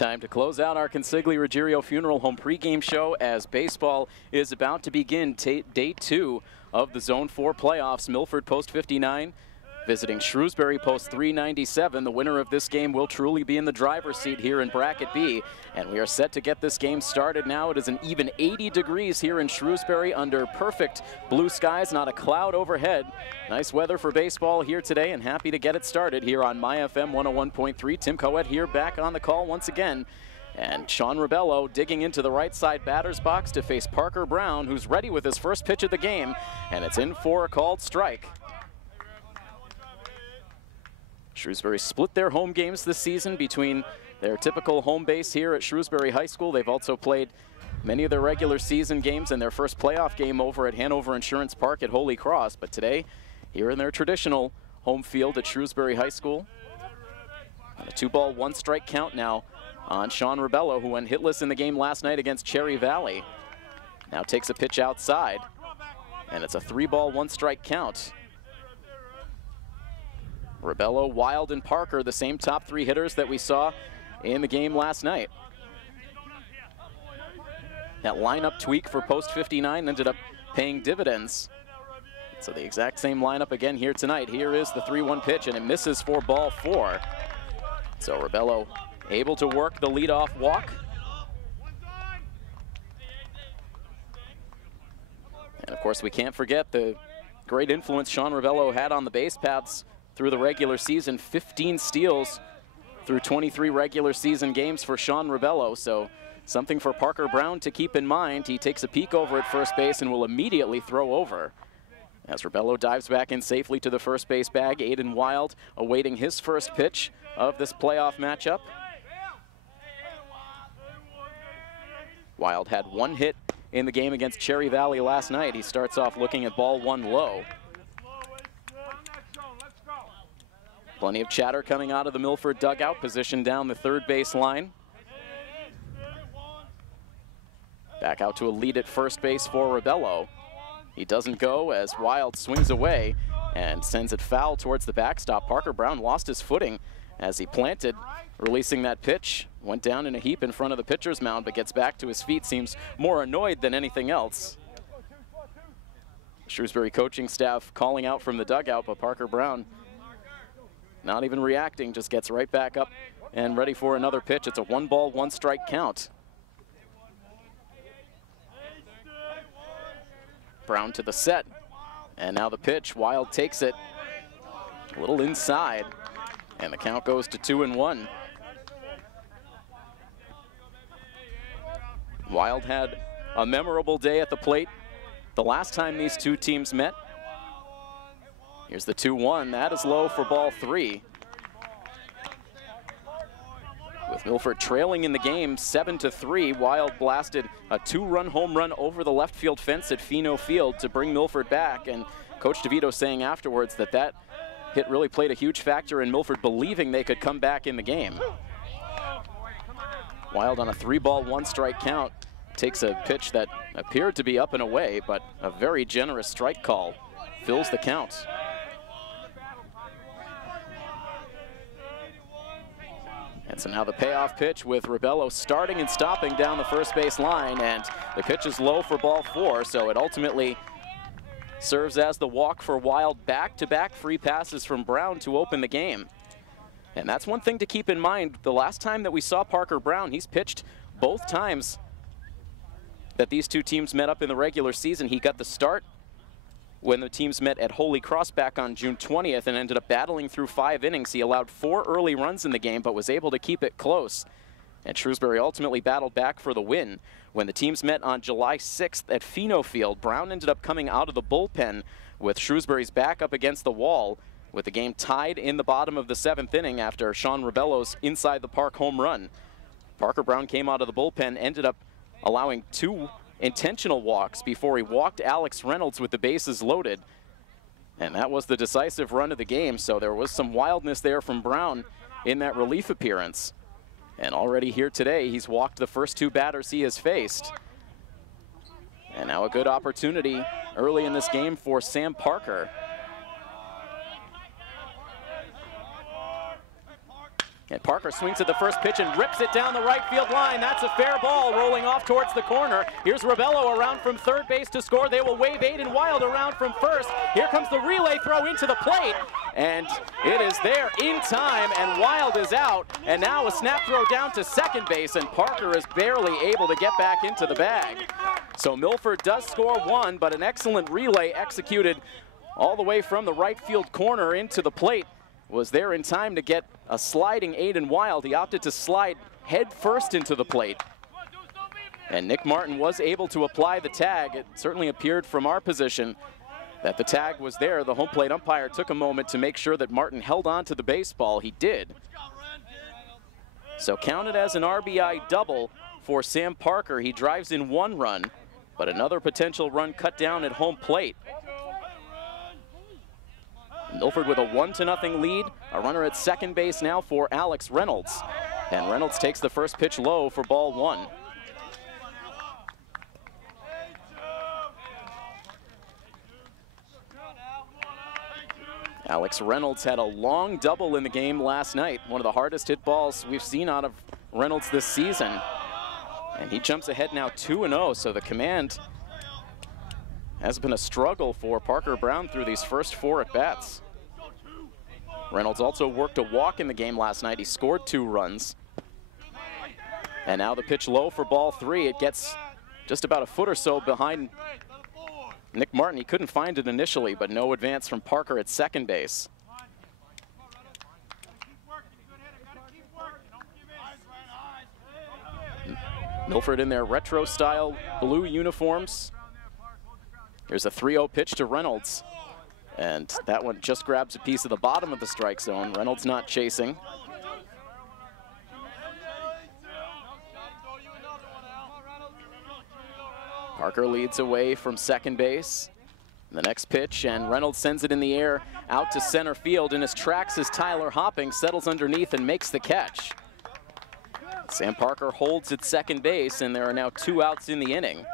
Time to close out our Consigli Ruggiero Funeral Home pregame show as baseball is about to begin day 2 of the Zone 4 playoffs. Milford post 59 visiting Shrewsbury post 397. The winner of this game will truly be in the driver's seat here in Bracket B. And we are set to get this game started now. It is an even 80 degrees here in Shrewsbury under perfect blue skies, not a cloud overhead. Nice weather for baseball here today, and happy to get it started here on My FM 101.3. Tim Coet here back on the call once again. And Sean Rebello digging into the right side batter's box to face Parker Brown, who's ready with his first pitch of the game, and it's in for a called strike. Shrewsbury split their home games this season between their typical home base here at Shrewsbury High School. They've also played many of their regular season games and their first playoff game over at Hanover Insurance Park at Holy Cross. But today, here in their traditional home field at Shrewsbury High School, and a 2-ball, 1-strike count now on Sean Rebello, who went hitless in the game last night against Cherry Valley. Now takes a pitch outside, and it's a 3-ball, 1-strike count. Rebello, Wild, and Parker, the same top 3 hitters that we saw in the game last night. That lineup tweak for post 59 ended up paying dividends. So the exact same lineup again here tonight. Here is the 3-1 pitch, and it misses for ball 4. So Rebello able to work the leadoff walk. And of course, we can't forget the great influence Sean Rebello had on the base paths through the regular season. 15 steals through 23 regular season games for Sean Rebello. So something for Parker Brown to keep in mind. He takes a peek over at first base and will immediately throw over. As Rebello dives back in safely to the first base bag, Aiden Wild awaiting his first pitch of this playoff matchup. Wild had 1 hit in the game against Cherry Valley last night. He starts off looking at ball 1 low. Plenty of chatter coming out of the Milford dugout, position down the third base line. Back out to a lead at first base for Rebello. He doesn't go as Wild swings away and sends it foul towards the backstop. Parker Brown lost his footing as he planted, releasing that pitch. Went down in a heap in front of the pitcher's mound, but gets back to his feet, seems more annoyed than anything else. Shrewsbury coaching staff calling out from the dugout, but Parker Brown not even reacting, just gets right back up and ready for another pitch. It's a 1-ball, 1-strike count. Brown to the set, and now the pitch. Wild takes it a little inside, and the count goes to 2-1. Wild had a memorable day at the plate the last time these two teams met. Here's the 2-1. That is low for ball 3. With Milford trailing in the game 7-3, Wild blasted a 2-run home run over the left field fence at Pheno Field to bring Milford back. And Coach DeVito saying afterwards that that hit really played a huge factor in Milford believing they could come back in the game. Wild on a 3-ball, 1-strike count takes a pitch that appeared to be up and away, but a very generous strike call fills the count. And so now the payoff pitch with Rebello starting and stopping down the first base line, and the pitch is low for ball 4, so it ultimately serves as the walk for Wild. Back-to-back free passes from Brown to open the game. And that's one thing to keep in mind. The last time that we saw Parker Brown, he's pitched both times that these two teams met up in the regular season. He got the start when the teams met at Holy Cross back on June 20th and ended up battling through 5 innings. He allowed 4 early runs in the game, but was able to keep it close. And Shrewsbury ultimately battled back for the win. When the teams met on July 6th at Pheno Field, Brown ended up coming out of the bullpen with Shrewsbury's back up against the wall, with the game tied in the bottom of the 7th inning after Sean Rebello's inside the park home run. Parker Brown came out of the bullpen, ended up allowing 2 intentional walks before he walked Alex Reynolds with the bases loaded. And that was the decisive run of the game, so there was some wildness there from Brown in that relief appearance. And already here today, he's walked the first 2 batters he has faced. And now a good opportunity early in this game for Sam Parker. And Parker swings at the first pitch and rips it down the right field line. That's a fair ball rolling off towards the corner. Here's Rebello around from third base to score. They will wave Aiden Wild around from first. Here comes the relay throw into the plate. And it is there in time, and Wild is out. And now a snap throw down to second base, and Parker is barely able to get back into the bag. So Milford does score one, but an excellent relay executed all the way from the right field corner into the plate was there in time to get a sliding Aiden Wild. He opted to slide head first into the plate. And Nick Martin was able to apply the tag. It certainly appeared from our position that the tag was there. The home plate umpire took a moment to make sure that Martin held on to the baseball. He did. So counted as an RBI double for Sam Parker. He drives in one run, but another potential run cut down at home plate. Milford with a 1-0 lead. A runner at second base now for Alex Reynolds. And Reynolds takes the first pitch low for ball one. Alex Reynolds had a long double in the game last night. One of the hardest hit balls we've seen out of Reynolds this season. And he jumps ahead now 2-0, so the command has been a struggle for Parker Brown through these first four at-bats. Reynolds also worked a walk in the game last night. He scored 2 runs. And now the pitch low for ball 3. It gets just about a foot or so behind Nick Martin. He couldn't find it initially, but no advance from Parker at second base. Milford in their retro-style blue uniforms. Here's a 3-0 pitch to Reynolds. And that one just grabs a piece of the bottom of the strike zone. Reynolds not chasing. Parker leads away from second base. The next pitch, and Reynolds sends it in the air out to center field. In his tracks is Tyler Hopping, settles underneath and makes the catch. Sam Parker holds at second base, and there are now 2 outs in the inning.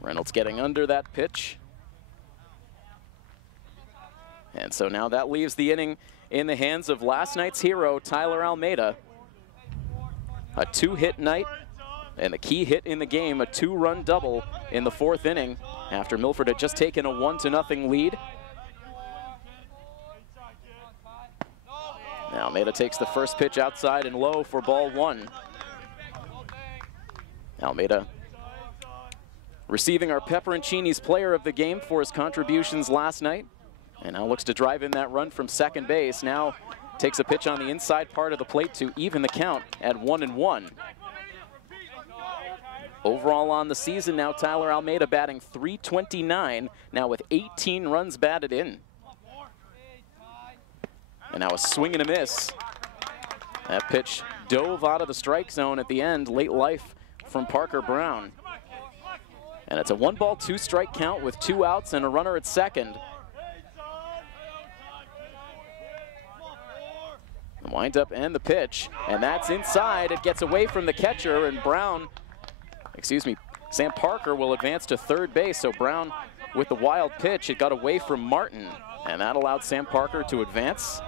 Reynolds getting under that pitch. And so now that leaves the inning in the hands of last night's hero, Tyler Almeida. A 2-hit night, and the key hit in the game, a 2-run double in the 4th inning after Milford had just taken a 1-0 lead. Now Almeida takes the first pitch outside and low for ball 1. Almeida receiving our Pepperoncini's player of the game for his contributions last night. And now looks to drive in that run from second base. Now takes a pitch on the inside part of the plate to even the count at 1-1. Overall on the season now, Tyler Almeida batting .329, now with 18 runs batted in. And now a swing and a miss. That pitch dove out of the strike zone at the end, late life from Parker Brown. And it's a 1-ball, 2-strike count with 2 outs and a runner at second. The windup and the pitch, and that's inside. It gets away from the catcher, and Sam Parker will advance to third base. So Brown with the wild pitch, it got away from Martin, and that allowed Sam Parker to advance.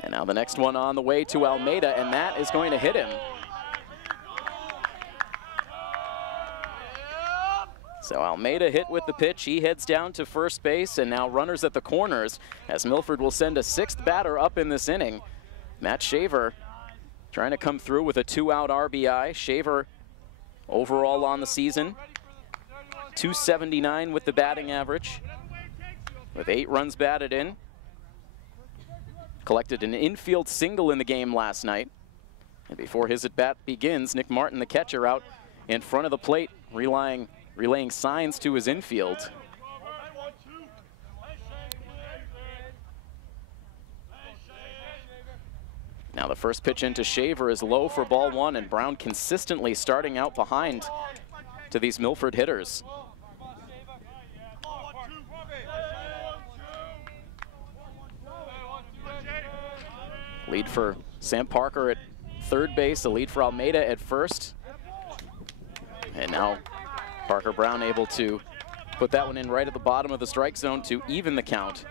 And now the next one on the way to Almeida, and that is going to hit him. So Almeida hit with the pitch. He heads down to first base, and now runners at the corners as Milford will send a 6th batter up in this inning. Matt Shaver trying to come through with a 2-out RBI. Shaver overall on the season, .279 with the batting average, with 8 runs batted in. Collected an infield single in the game last night. And before his at-bat begins, Nick Martin, the catcher, out in front of the plate, relaying signs to his infield. Now the first pitch into Shaver is low for ball 1, and Brown consistently starting out behind to these Milford hitters. Lead for Sam Parker at third base, a lead for Almeida at first. And now Parker Brown able to put that one in right at the bottom of the strike zone to even the count.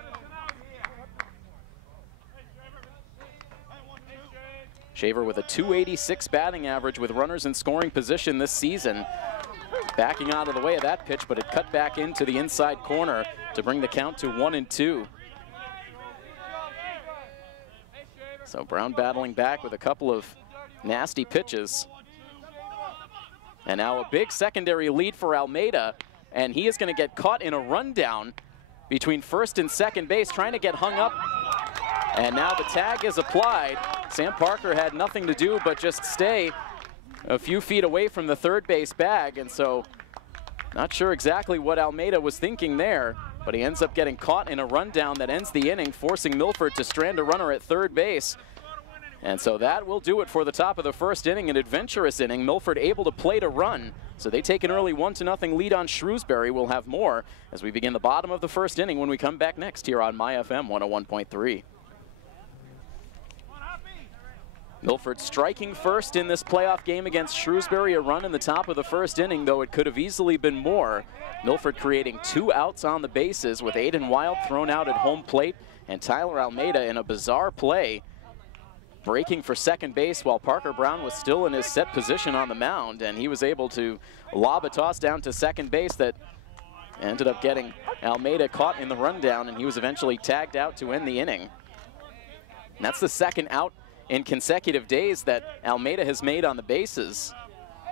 Shaver with a .286 batting average with runners in scoring position this season. Backing out of the way of that pitch, but it cut back into the inside corner to bring the count to 1-2. So Brown battling back with a couple of nasty pitches. And now a big secondary lead for Almeida, and he is going to get caught in a rundown between first and second base, trying to get hung up. And now the tag is applied. Sam Parker had nothing to do but just stay a few feet away from the third base bag, and so not sure exactly what Almeida was thinking there, but he ends up getting caught in a rundown that ends the inning, forcing Milford to strand a runner at third base. And so that will do it for the top of the first inning, an adventurous inning. Milford able to play to run, so they take an early 1-0 lead on Shrewsbury. We'll have more as we begin the bottom of the first inning when we come back next here on My FM 101.3. Milford striking first in this playoff game against Shrewsbury, a run in the top of the first inning, though it could have easily been more. Milford creating 2 outs on the bases with Aiden Wild thrown out at home plate and Tyler Almeida in a bizarre play breaking for second base while Parker Brown was still in his set position on the mound, and he was able to lob a toss down to second base that ended up getting Almeida caught in the rundown, and he was eventually tagged out to end the inning. And that's the second out in consecutive days that Almeida has made on the bases.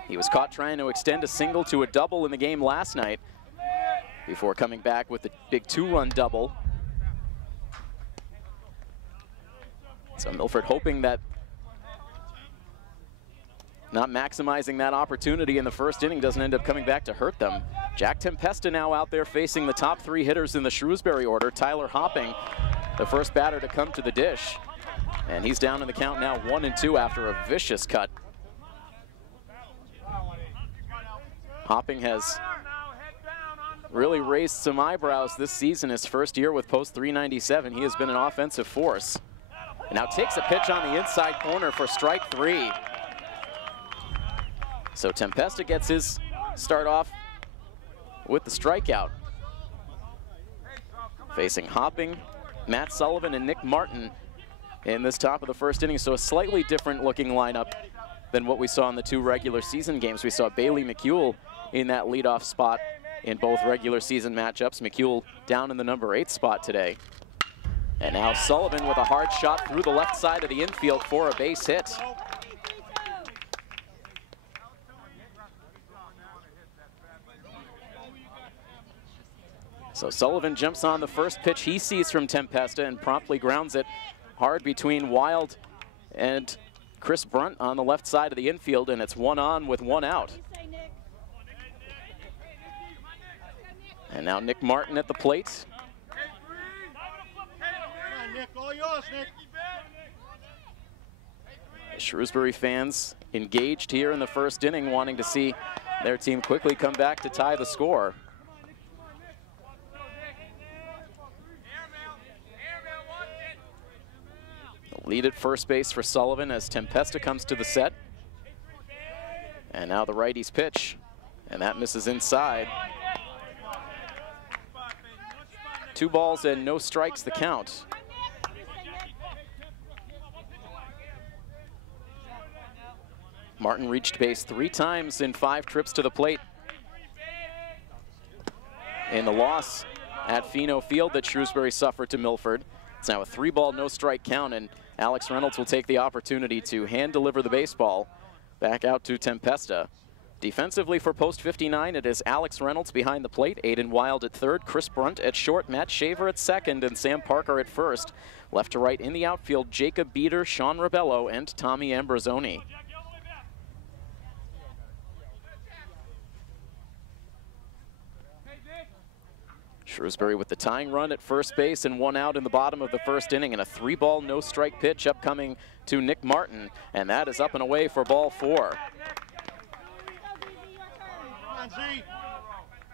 He was caught trying to extend a single to a double in the game last night before coming back with the big 2-run double. So Milford hoping that not maximizing that opportunity in the first inning doesn't end up coming back to hurt them. Jack Tempesta now out there facing the top 3 hitters in the Shrewsbury order. Tyler Hopping, the first batter to come to the dish. And he's down in the count now 1-2 after a vicious cut. Hopping has really raised some eyebrows this season. His first year with post .397. He has been an offensive force. And now takes a pitch on the inside corner for strike 3. So Tempesta gets his start off with the strikeout. Facing Hopping, Matt Sullivan, and Nick Martin in this top of the first inning. So a slightly different looking lineup than what we saw in the 2 regular season games. We saw Bailey McEwell in that leadoff spot in both regular season matchups. McEwell down in the number 8 spot today. And now Sullivan with a hard shot through the left side of the infield for a base hit. So Sullivan jumps on the first pitch he sees from Tempesta and promptly grounds it hard between Wild and Chris Brunt on the left side of the infield, and it's 1 on with 1 out. And now Nick Martin at the plate. Shrewsbury fans engaged here in the first inning, wanting to see their team quickly come back to tie the score. The lead at first base for Sullivan as Tempesta comes to the set. And now the righty's pitch, and that misses inside. 2 balls and no strikes the count. Martin reached base 3 times in 5 trips to the plate in the loss at Fino Field that Shrewsbury suffered to Milford. It's now a 3-ball, no-strike count, and Alex Reynolds will take the opportunity to hand-deliver the baseball back out to Tempesta. Defensively for post 59, it is Alex Reynolds behind the plate, Aiden Wild at third, Chris Brunt at short, Matt Shaver at second, and Sam Parker at first. Left to right in the outfield, Jacob Beater, Sean Rebello, and Tommy Ambrosoni. Shrewsbury with the tying run at first base and 1 out in the bottom of the first inning, and a 3-ball, no-strike pitch upcoming to Nick Martin, and that is up and away for ball 4.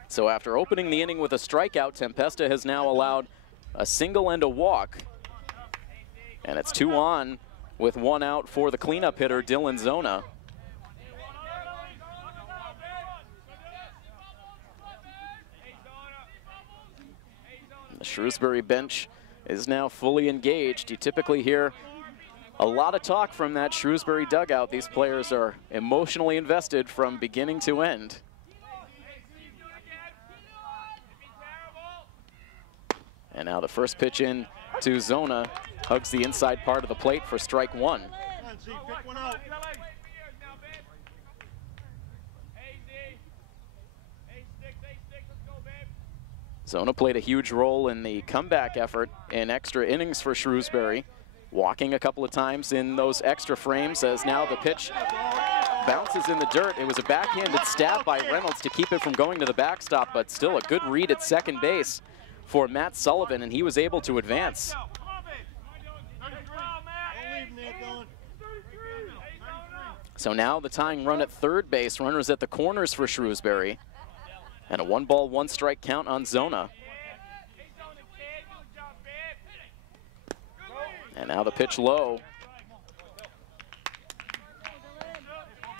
So after opening the inning with a strikeout, Tempesta has now allowed a single and a walk, and it's 2 on with 1 out for the cleanup hitter, Dylan Zona. The Shrewsbury bench is now fully engaged. You typically hear a lot of talk from that Shrewsbury dugout. These players are emotionally invested from beginning to end. And now the first pitch in to Zona hugs the inside part of the plate for strike 1. Zona played a huge role in the comeback effort in extra innings for Shrewsbury, walking a couple of times in those extra frames, as now the pitch bounces in the dirt. It was a backhanded stab by Reynolds to keep it from going to the backstop, but still a good read at second base for Matt Sullivan, and he was able to advance. So now the tying run at third base, runners at the corners for Shrewsbury, and a 1-ball, 1-strike count on Zona. And now the pitch low.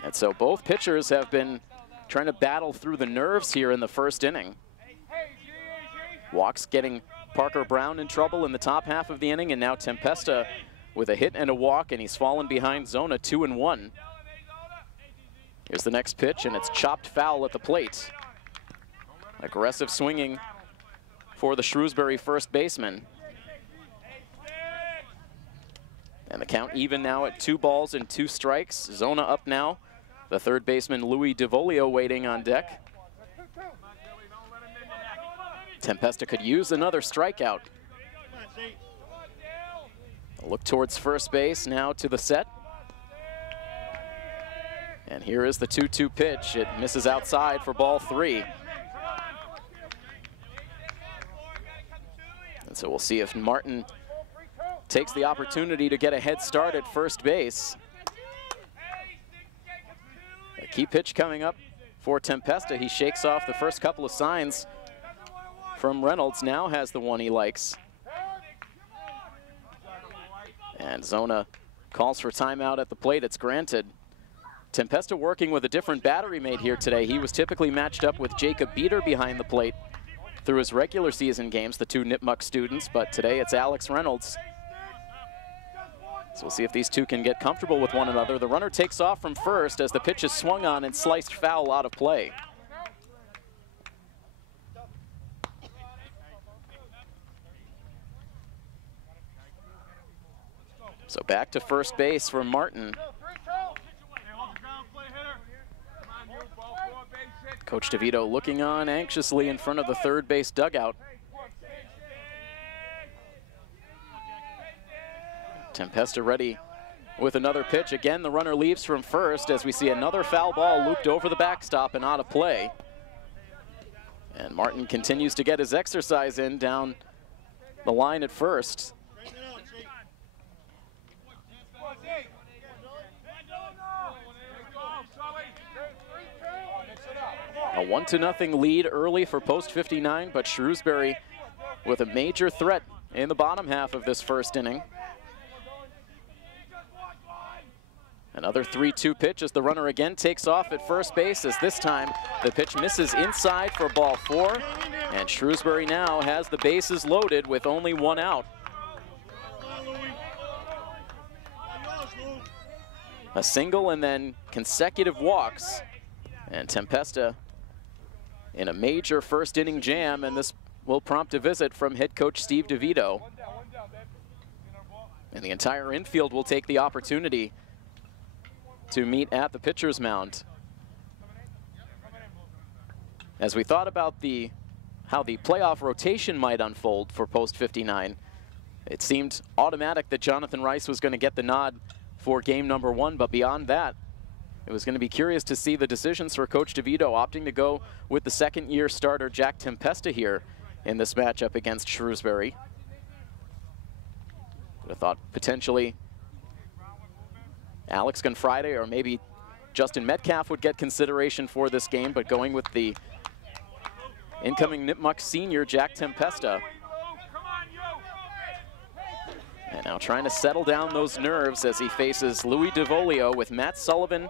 And so both pitchers have been trying to battle through the nerves here in the first inning. Walks getting Parker Brown in trouble in the top half of the inning, and now Tempesta with a hit and a walk, and he's fallen behind Zona 2-1. Here's the next pitch, and it's chopped foul at the plate. Aggressive swinging for the Shrewsbury first baseman. And the count even now at 2 balls and 2 strikes. Zona up now. The third baseman, Louis DeVolio, waiting on deck. Tempesta could use another strikeout. A look towards first base, now to the set. And here is the 2-2 pitch. It misses outside for ball 3. And so we'll see if Martin takes the opportunity to get a head start at first base. A key pitch coming up for Tempesta. He shakes off the first couple of signs from Reynolds, now has the one he likes. And Zona calls for timeout at the plate. It's granted. Tempesta working with a different battery mate here today. He was typically matched up with Jacob Beater behind the plate through his regular season games, the 2 Nipmuc students, but today it's Alex Reynolds. So we'll see if these two can get comfortable with one another. The runner takes off from first as the pitch is swung on and sliced foul out of play. So back to first base for Martin. Coach DeVito looking on anxiously in front of the third base dugout. Tempesta ready with another pitch. Again, the runner leaves from first as we see another foul ball looped over the backstop and out of play. And Martin continues to get his exercise in down the line at first. A 1-0 lead early for post 59, but Shrewsbury with a major threat in the bottom half of this first inning. Another 3-2 pitch as the runner again takes off at first base, as this time the pitch misses inside for ball 4. And Shrewsbury now has the bases loaded with only 1 out. A single and then consecutive walks. And Tempesta in a major first inning jam, and this will prompt a visit from head coach Steve DeVito. And the entire infield will take the opportunity to meet at the pitcher's mound. As we thought about how the playoff rotation might unfold for post 59, it seemed automatic that Jonathan Rice was going to get the nod for game number 1, but beyond that, it was going to be curious to see the decisions for Coach DeVito opting to go with the second-year starter Jack Tempesta here in this matchup against Shrewsbury. Would have thought potentially Alex Gonfride or maybe Justin Metcalf would get consideration for this game, but going with the incoming Nipmuc senior Jack Tempesta. And now Now trying to settle down those nerves as he faces Louis DeVolio with Matt Sullivan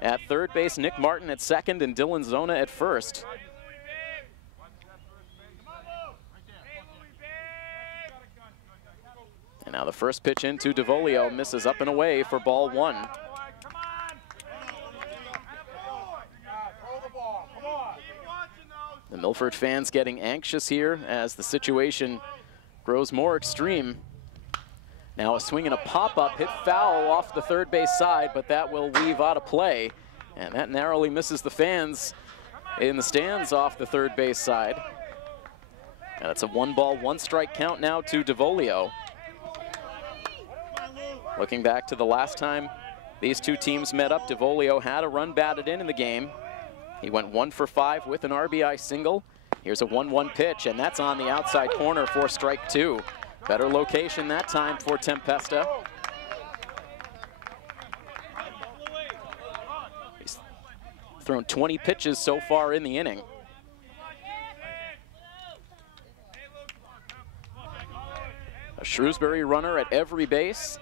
at third base, Nick Martin at second, and Dylan Zona at first. And now the first pitch into DeVolio misses up and away for ball one. The Milford fans getting anxious here as the situation grows more extreme. Now a swing and a pop-up hit foul off the third base side, but that will leave out of play. And that narrowly misses the fans in the stands off the third base side. And it's a 1-ball, 1-strike count now to DeVolio. Looking back to the last time these two teams met up, DeVolio had a run batted in the game. He went 1 for 5 with an RBI single. Here's a 1-1 pitch, and that's on the outside corner for strike 2. Better location that time for Tempesta. He's thrown 20 pitches so far in the inning. A Shrewsbury runner at every base.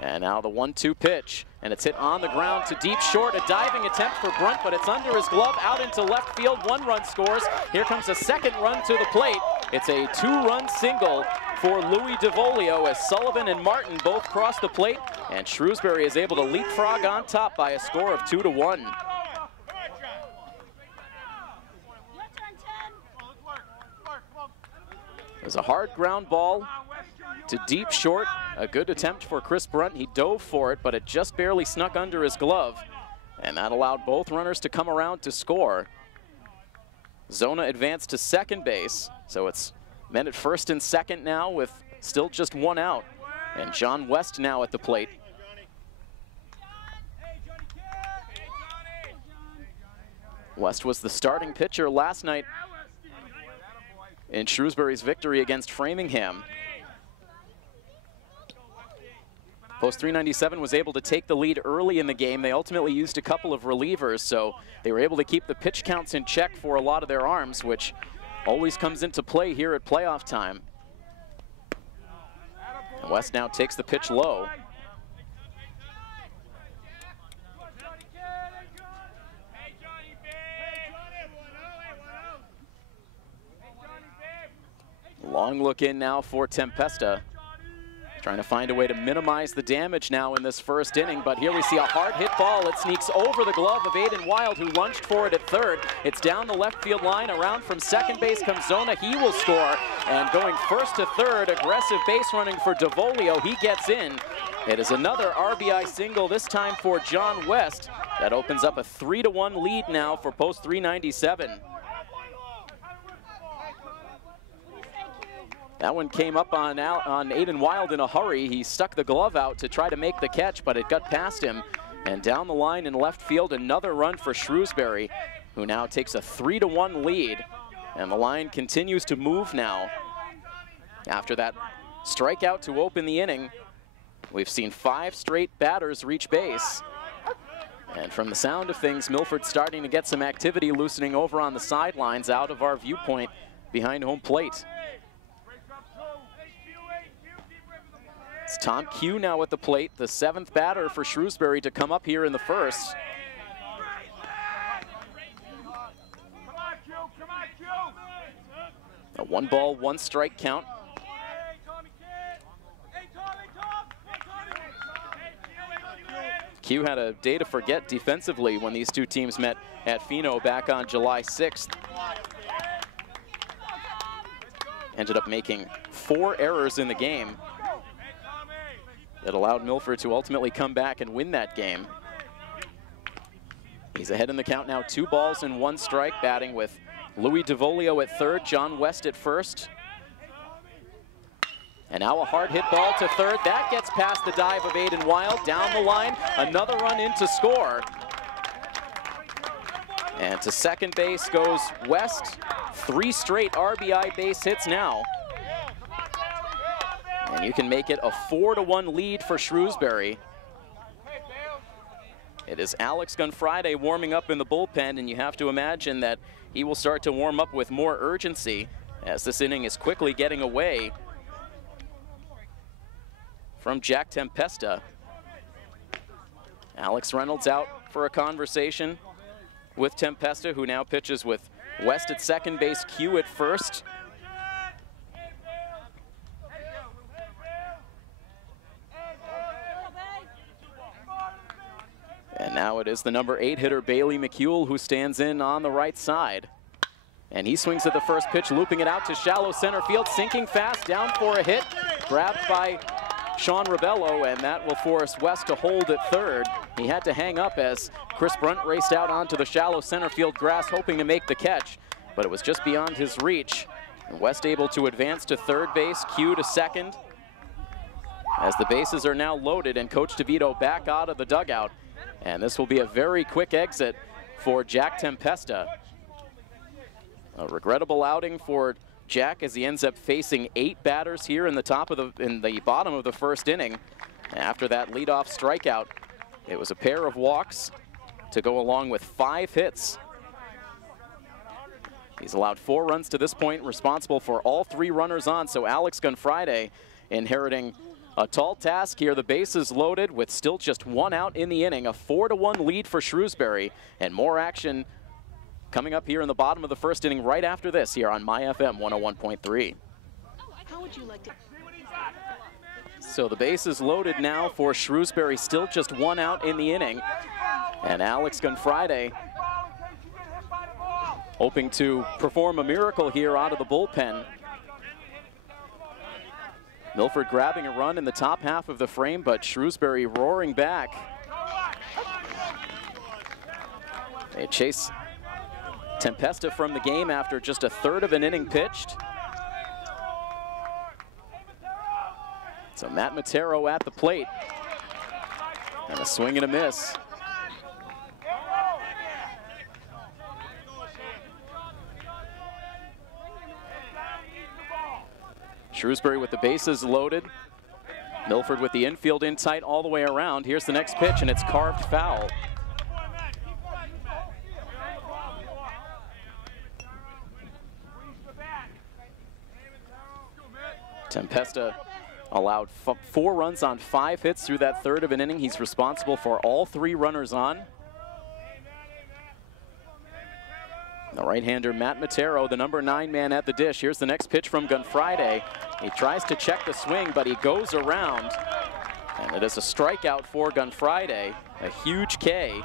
And now the 1-2 pitch, and it's hit on the ground to deep short. A diving attempt for Brunt, but it's under his glove, out into left field. 1 run scores. Here comes a second run to the plate. It's a 2-run single for Louis DeVolio as Sullivan and Martin both cross the plate, and Shrewsbury is able to leapfrog on top by a score of 2-1. It was a hard ground ball to deep short. A good attempt for Chris Brunt. He dove for it, but it just barely snuck under his glove, and that allowed both runners to come around to score. Zona advanced to second base, so it's men at first and second now with still just 1 out. And John West now at the plate. West was the starting pitcher last night in Shrewsbury's victory against Framingham. Post 397 was able to take the lead early in the game. They ultimately used a couple of relievers, so they were able to keep the pitch counts in check for a lot of their arms, which always comes into play here at playoff time. And West now takes the pitch low. Long look in now for Tempesta. Trying to find a way to minimize the damage now in this first inning, but here we see a hard hit ball. It sneaks over the glove of Aiden Wild, who lunged for it at third. It's down the left field line. Around from second base comes Zona. He will score. And going first to third, aggressive base running for DeVolio. He gets in. It is another RBI single, this time for John West. That opens up a 3-1 lead now for post 397. That one came up on Aiden Wild in a hurry. He stuck the glove out to try to make the catch, but it got past him. And down the line in left field, another run for Shrewsbury, who now takes a 3-1 lead. And the line continues to move now. After that strikeout to open the inning, we've seen 5 straight batters reach base. And from the sound of things, Milford's starting to get some activity loosening over on the sidelines out of our viewpoint behind home plate. It's Tom Q now at the plate, the 7th batter for Shrewsbury to come up here in the first. A 1-ball, 1-strike count. Q had a day to forget defensively when these two teams met at Pheno back on July 6th. Ended up making 4 errors in the game that allowed Milford to ultimately come back and win that game. He's ahead in the count now, 2 balls and 1 strike, batting with Louis DeVolio at third, John West at first. And now a hard hit ball to third. That gets past the dive of Aiden Wild. Down the line, another run in to score. And to second base goes West. 3 straight RBI base hits now. And you can make it a 4-1 lead for Shrewsbury. It is Alex Gunfriday warming up in the bullpen, and you have to imagine that he will start to warm up with more urgency as this inning is quickly getting away from Jack Tempesta. Alex Reynolds out for a conversation with Tempesta, who now pitches with West at second base, Q at first. And now it is the number 8 hitter, Bailey McEwell, who stands in on the right side. And he swings at the first pitch, looping it out to shallow center field, sinking fast, down for a hit, grabbed by Sean Ribello, and that will force West to hold at third. He had to hang up as Chris Brunt raced out onto the shallow center field grass, hoping to make the catch, but it was just beyond his reach. And West able to advance to third base, Q to second, as the bases are now loaded and Coach DeVito back out of the dugout. And this will be a very quick exit for Jack Tempesta. A regrettable outing for Jack as he ends up facing 8 batters here in the bottom of the first inning. After that leadoff strikeout, it was a pair of walks to go along with 5 hits. He's allowed 4 runs to this point, responsible for all 3 runners on. So Alex Gunfriday inheriting a tall task here. The bases loaded with still just 1 out in the inning. A 4-1 lead for Shrewsbury, and more action coming up here in the bottom of the first inning right after this here on My FM 101.3. How would you like to? So the bases loaded now for Shrewsbury, still just 1 out in the inning. And Alex Gunfriday hoping to perform a miracle here out of the bullpen. Milford grabbing a run in the top half of the frame, but Shrewsbury roaring back. They chase Tempesta from the game after just a third of an inning pitched. So Matt Matero at the plate. And a swing and a miss. Shrewsbury with the bases loaded. Milford with the infield in tight all the way around. Here's the next pitch, and it's carved foul. Tempesta allowed 4 runs on 5 hits through that third of an inning. He's responsible for all 3 runners on. The right-hander Matt Matero, the number 9 man at the dish. Here's the next pitch from Gunfriday. He tries to check the swing, but he goes around. And it is a strikeout for Gunfriday, a huge K.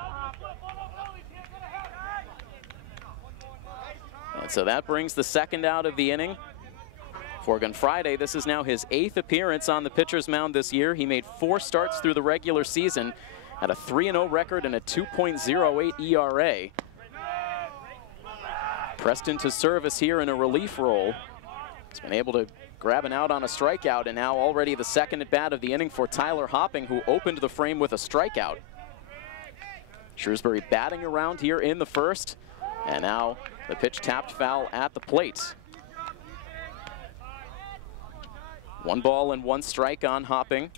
And so that brings the second out of the inning for Gunfriday. This is now his 8th appearance on the pitcher's mound this year. He made 4 starts through the regular season, had a 3-0 record and a 2.08 ERA. Pressed into service here in a relief role. He's been able to grab an out on a strikeout, and now already the second at bat of the inning for Tyler Hopping, who opened the frame with a strikeout. Shrewsbury batting around here in the first, and now the pitch tapped foul at the plate. 1 ball and 1 strike on Hopping.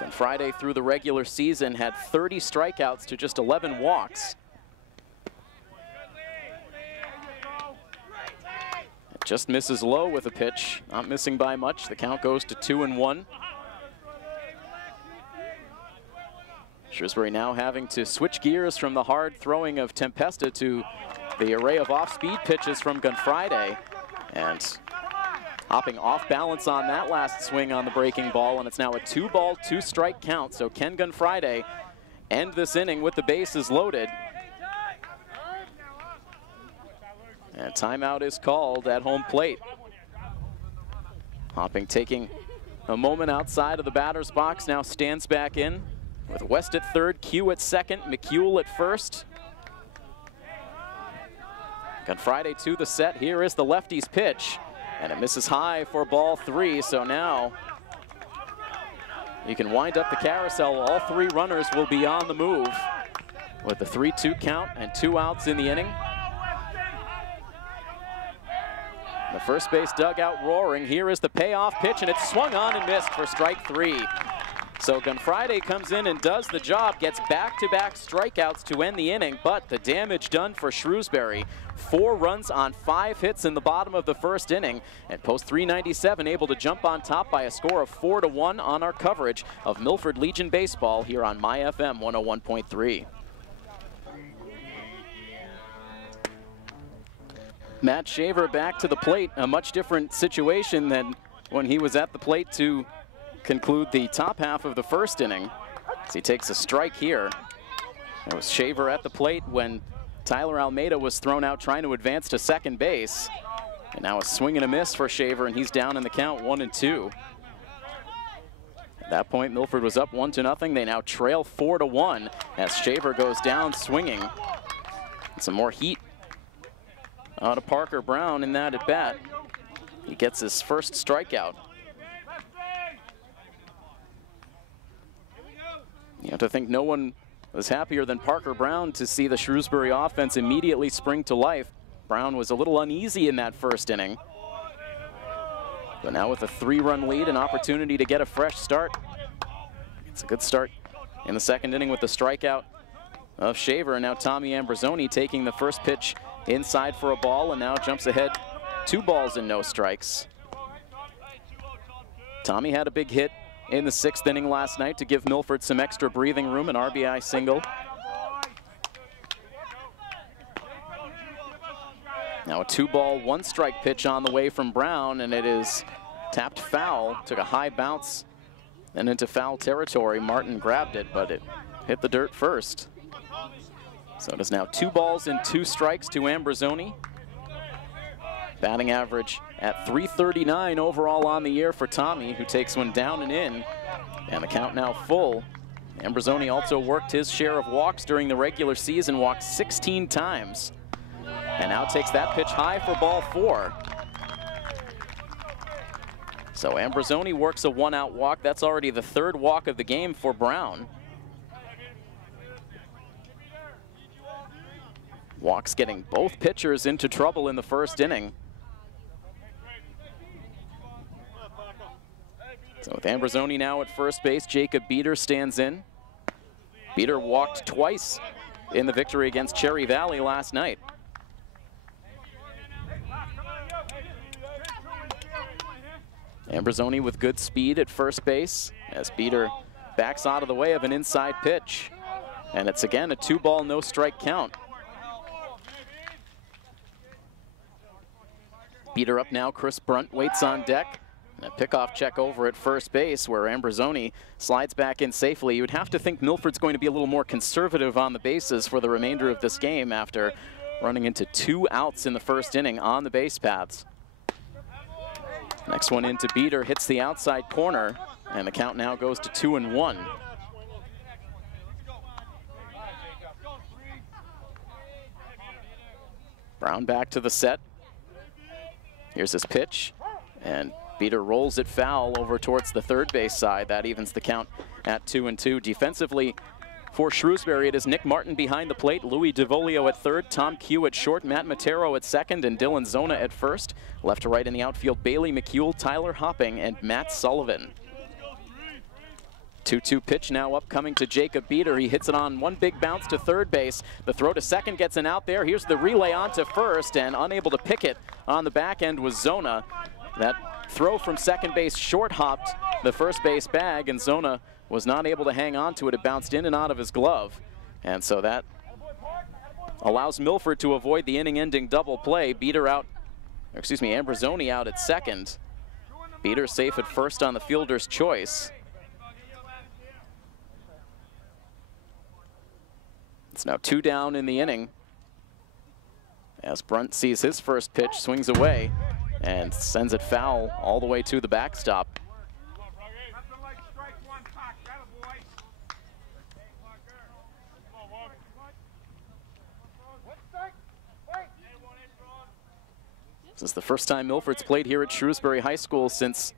Gunfriday through the regular season had 30 strikeouts to just 11 walks. It just misses low with a pitch, not missing by much. The count goes to 2-1. Shrewsbury now having to switch gears from the hard throwing of Tempesta to the array of off-speed pitches from Gunfriday. And Hopping off balance on that last swing on the breaking ball, and it's now a 2-ball, 2-strike count. So can Gunfriday end this inning with the bases loaded? And timeout is called at home plate. Hopping taking a moment outside of the batter's box, now stands back in with West at third, Q at second, McEwell at first. Gunfriday to the set. Here is the lefty's pitch, and it misses high for ball 3. So now you can wind up the carousel. All 3 runners will be on the move with the 3-2 count and 2 outs in the inning. The first base dugout roaring. Here is the payoff pitch, and it's swung on and missed for strike 3. So Gunfriday comes in and does the job, gets back-to-back strikeouts to end the inning, but the damage done for Shrewsbury. 4 runs on 5 hits in the bottom of the first inning, and post 397 able to jump on top by a score of 4-1 on our coverage of Milford Legion baseball here on My FM 101.3. Matt Shaver back to the plate, a much different situation than when he was at the plate to conclude the top half of the first inning, as he takes a strike here. It was Shaver at the plate when Tyler Almeida was thrown out trying to advance to second base. And now a swing and a miss for Shaver, and he's down in the count 1-2. At that point, Milford was up 1-0. They now trail 4-1 as Shaver goes down swinging. And some more heat out of Parker Brown in that at bat. He gets his first strikeout. You have to think no one was happier than Parker Brown to see the Shrewsbury offense immediately spring to life. Brown was a little uneasy in that first inning. But now with a 3-run lead, an opportunity to get a fresh start. It's a good start in the second inning with the strikeout of Shaver. And now Tommy Ambrosoni taking the first pitch inside for a ball, and now jumps ahead 2 balls and no strikes. Tommy had a big hit in the 6th inning last night to give Milford some extra breathing room, an RBI single. Now a 2-ball, 1-strike pitch on the way from Brown, and it is tapped foul. Took a high bounce and into foul territory. Martin grabbed it, but it hit the dirt first. So it is now 2 balls and 2 strikes to Ambrosoni. Batting average at .339 overall on the year for Tommy, who takes one down and in. And the count now full. Ambrosoni also worked his share of walks during the regular season, walked 16 times. And now takes that pitch high for ball 4. So Ambrosoni works a 1-out walk. That's already the 3rd walk of the game for Brown. Walks getting both pitchers into trouble in the first inning. So with Ambrosoni now at first base, Jacob Beater stands in. Beater walked twice in the victory against Cherry Valley last night. Ambrosoni with good speed at first base as Beater backs out of the way of an inside pitch. And it's again a 2-ball, no-strike count. Beater up now, Chris Brunt waits on deck. And a pickoff check over at first base where Ambrosoni slides back in safely. You would have to think Milford's going to be a little more conservative on the bases for the remainder of this game after running into 2 outs in the first inning on the base paths. Next one into Beater, hits the outside corner, and the count now goes to 2-1. Brown back to the set. Here's his pitch, and Beater rolls it foul over towards the third base side. That evens the count at 2-2. Defensively for Shrewsbury, it is Nick Martin behind the plate, Louis DeVolio at third, Tom Q at short, Matt Matero at second, and Dylan Zona at first. Left to right in the outfield, Bailey McHugh, Tyler Hopping, and Matt Sullivan. 2-2 pitch now upcoming to Jacob Beater. He hits it on one big bounce to third base. The throw to second gets an out there. Here's the relay on to first, and unable to pick it on the back end was Zona. That throw from second base short hopped the first base bag, and Zona was not able to hang on to it. It bounced in and out of his glove. And so that allows Milford to avoid the inning-ending double play. Beater out, or excuse me, Ambrosoni out at second. Beater safe at first on the fielder's choice. It's now 2 down in the inning as Brunt sees his first pitch, swings away, and sends it foul all the way to the backstop. This is the first time Milford's played here at Shrewsbury High School since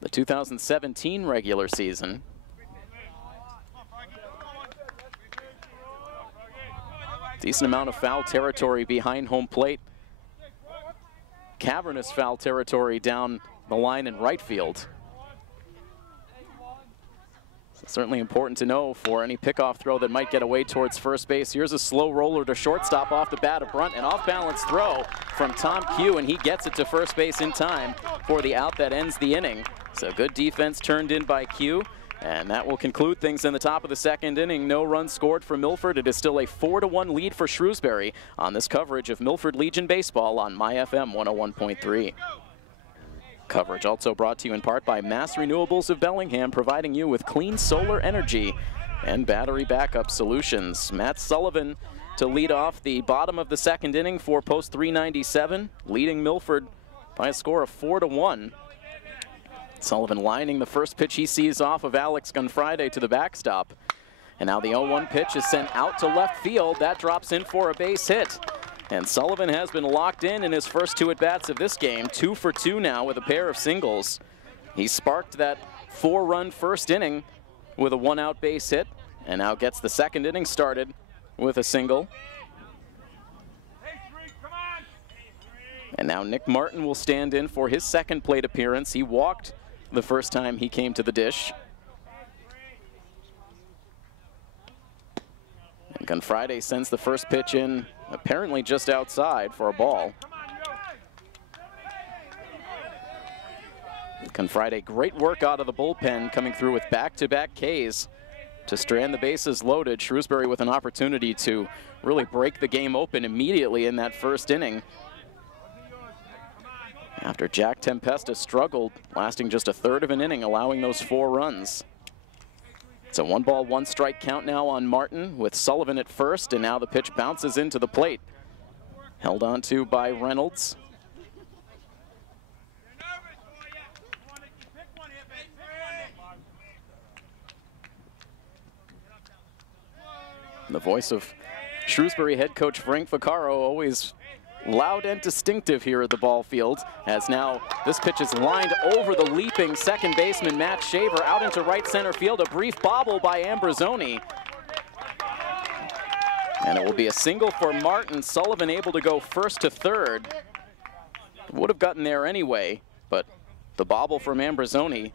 the 2017 regular season. Decent amount of foul territory behind home plate. Cavernous foul territory down the line in right field. Certainly important to know for any pickoff throw that might get away towards first base. Here's a slow roller to shortstop off the bat, a bunt, and off-balance throw from Tom Q, and he gets it to first base in time for the out that ends the inning. So good defense turned in by Q, and that will conclude things in the top of the second inning. No runs scored for Milford. It is still a 4-1 lead for Shrewsbury on this coverage of Milford Legion Baseball on MyFM 101.3. Coverage also brought to you in part by Mass Renewables of Bellingham, providing you with clean solar energy and battery backup solutions. Matt Sullivan to lead off the bottom of the second inning for post 397, leading Milford by a score of 4-1. Sullivan lining the first pitch he sees off of Alex Gunfriday to the backstop. And now the 0-1 pitch is sent out to left field. That drops in for a base hit. And Sullivan has been locked in his first 2 at-bats of this game, 2 for 2 now with a pair of singles. He sparked that 4-run first inning with a 1-out base hit, and now gets the second inning started with a single. And now Nick Martin will stand in for his second plate appearance. He walked the first time he came to the dish. And Gunfriday sends the first pitch in, apparently just outside for a ball. Gunfriday, great work out of the bullpen, coming through with back-to-back Ks to strand the bases loaded. Shrewsbury with an opportunity to really break the game open immediately in that first inning, after Jack Tempesta struggled, lasting just a third of an inning, allowing those 4 runs. It's a 1-ball, 1-strike count now on Martin with Sullivan at first, and now the pitch bounces into the plate. Held on to by Reynolds. The voice of Shrewsbury head coach Frank Vaccaro, always loud and distinctive here at the ball field, as now this pitch is lined over the leaping second baseman Matt Shaver out into right center field. A brief bobble by Ambrosoni, and it will be a single for Martin. Sullivan able to go first to third. Would have gotten there anyway, but the bobble from Ambrosoni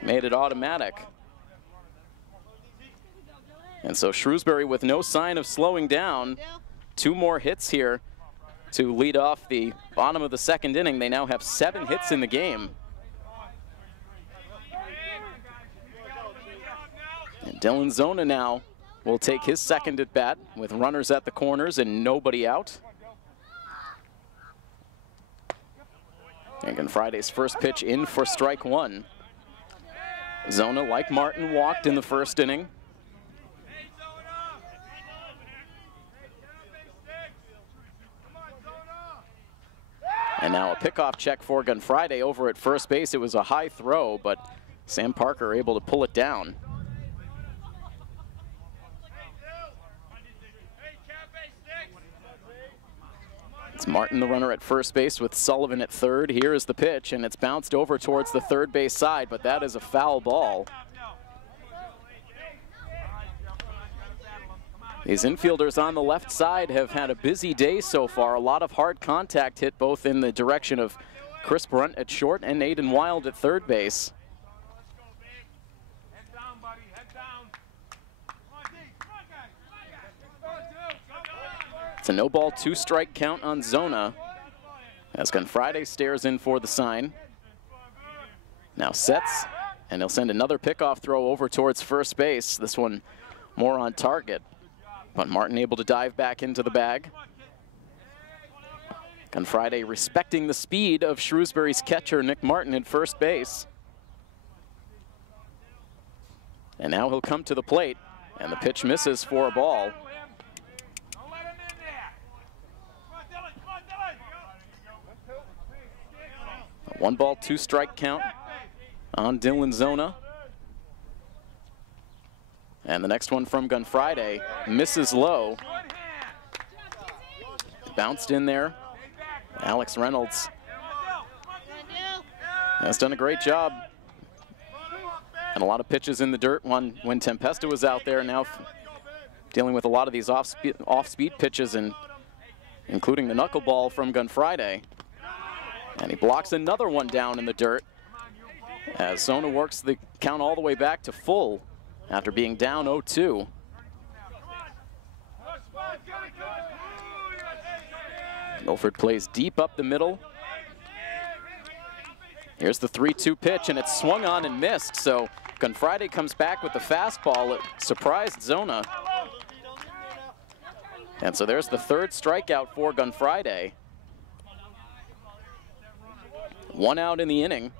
made it automatic. And so Shrewsbury with no sign of slowing down. 2 more hits here to lead off the bottom of the second inning. They now have 7 hits in the game. And Dylan Zona now will take his second at bat with runners at the corners and nobody out. And Gunfriday's first pitch in for strike 1. Zona, like Martin, walked in the first inning. And now a pickoff check for Gunfriday over at first base. It was a high throw, but Sam Parker able to pull it down. It's Martin, the runner at first base, with Sullivan at third. Here is the pitch, and it's bounced over towards the third base side, but that is a foul ball. These infielders on the left side have had a busy day so far. A lot of hard contact hit both in the direction of Chris Brunt at short and Aiden Wild at third base. It's a no-ball, 2-strike count on Zona as Gunfriday stares in for the sign. Now sets, and he'll send another pickoff throw over towards first base. This one more on target, but Martin able to dive back into the bag. Gunfriday respecting the speed of Shrewsbury's catcher, Nick Martin, at first base. And now he'll come to the plate, and the pitch misses for a ball. A 1-ball, 2-strike count on Dylan Zona. And the next one from Gunfriday misses low. Bounced in there. Alex Reynolds has done a great job. And a lot of pitches in the dirt when Tempesta was out there. Now dealing with a lot of these off-speed pitches, and including the knuckleball from Gunfriday. And he blocks another one down in the dirt as Zona works the count all the way back to full. after being down 0-2. Milford plays deep up the middle. Here's the 3-2 pitch, and it's swung on and missed. So Gunfriday comes back with the fastball. It surprised Zona. And so there's the third strikeout for Gunfriday. 1 out in the inning.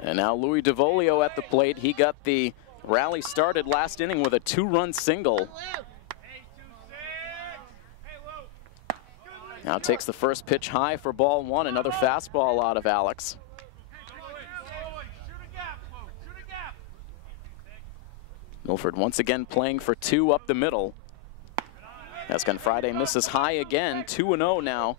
And now Louis DeVolio at the plate. He got the rally started last inning with a 2-run single. Now takes the first pitch high for ball 1. Another fastball out of Alex. Milford once again playing for 2 up the middle. As Gunfriday misses high again, 2-0 now.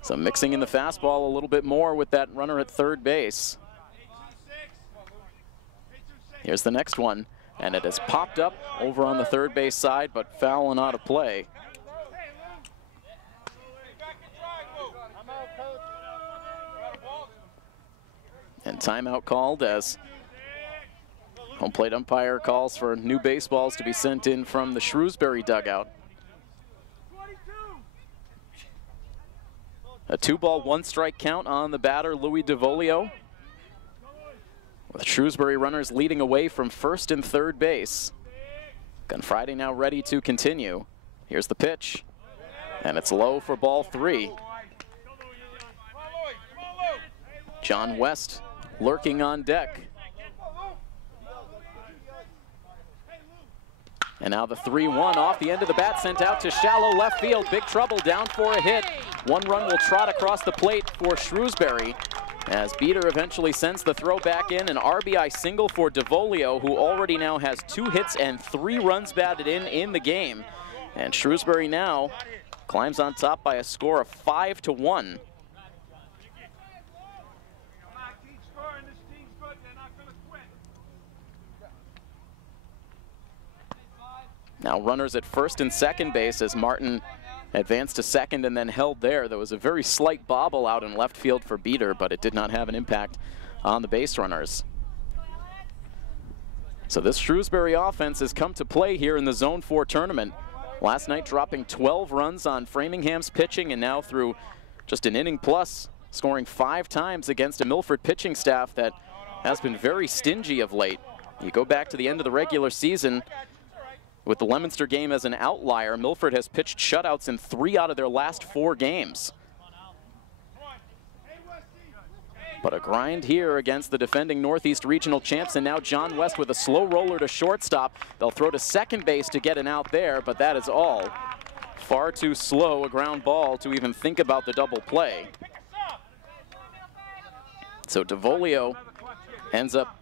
So mixing in the fastball a little bit more with that runner at third base. Here's the next one. And it has popped up over on the third base side, but foul and out of play. And timeout called as home plate umpire calls for new baseballs to be sent in from the Shrewsbury dugout. A 2-ball, 1-strike count on the batter, Louis DeVolio, with Shrewsbury runners leading away from first and third base. Gunfriday now ready to continue. Here's the pitch, and it's low for ball 3. John West lurking on deck. And now the 3-1 off the end of the bat, sent out to shallow left field. Big trouble, down for a hit. 1 run will trot across the plate for Shrewsbury, as Beater eventually sends the throw back in. An RBI single for DeVolio, who already now has 2 hits and 3 runs batted in the game. And Shrewsbury now climbs on top by a score of 5-1. Now runners at first and second base as Martin advanced to second and then held there. There was a very slight bobble out in left field for Beater, but it did not have an impact on the base runners. So this Shrewsbury offense has come to play here in the Zone 4 tournament. Last night dropping 12 runs on Framingham's pitching, and now through just an inning plus, scoring 5 times against a Milford pitching staff that has been very stingy of late. You go back to the end of the regular season, with the Leominster game as an outlier, Milford has pitched shutouts in 3 out of their last 4 games. But a grind here against the defending Northeast Regional champs, and now John West with a slow roller to shortstop. They'll throw to second base to get an out there, but that is all. Far too slow a ground ball to even think about the double play. So DeVolio ends up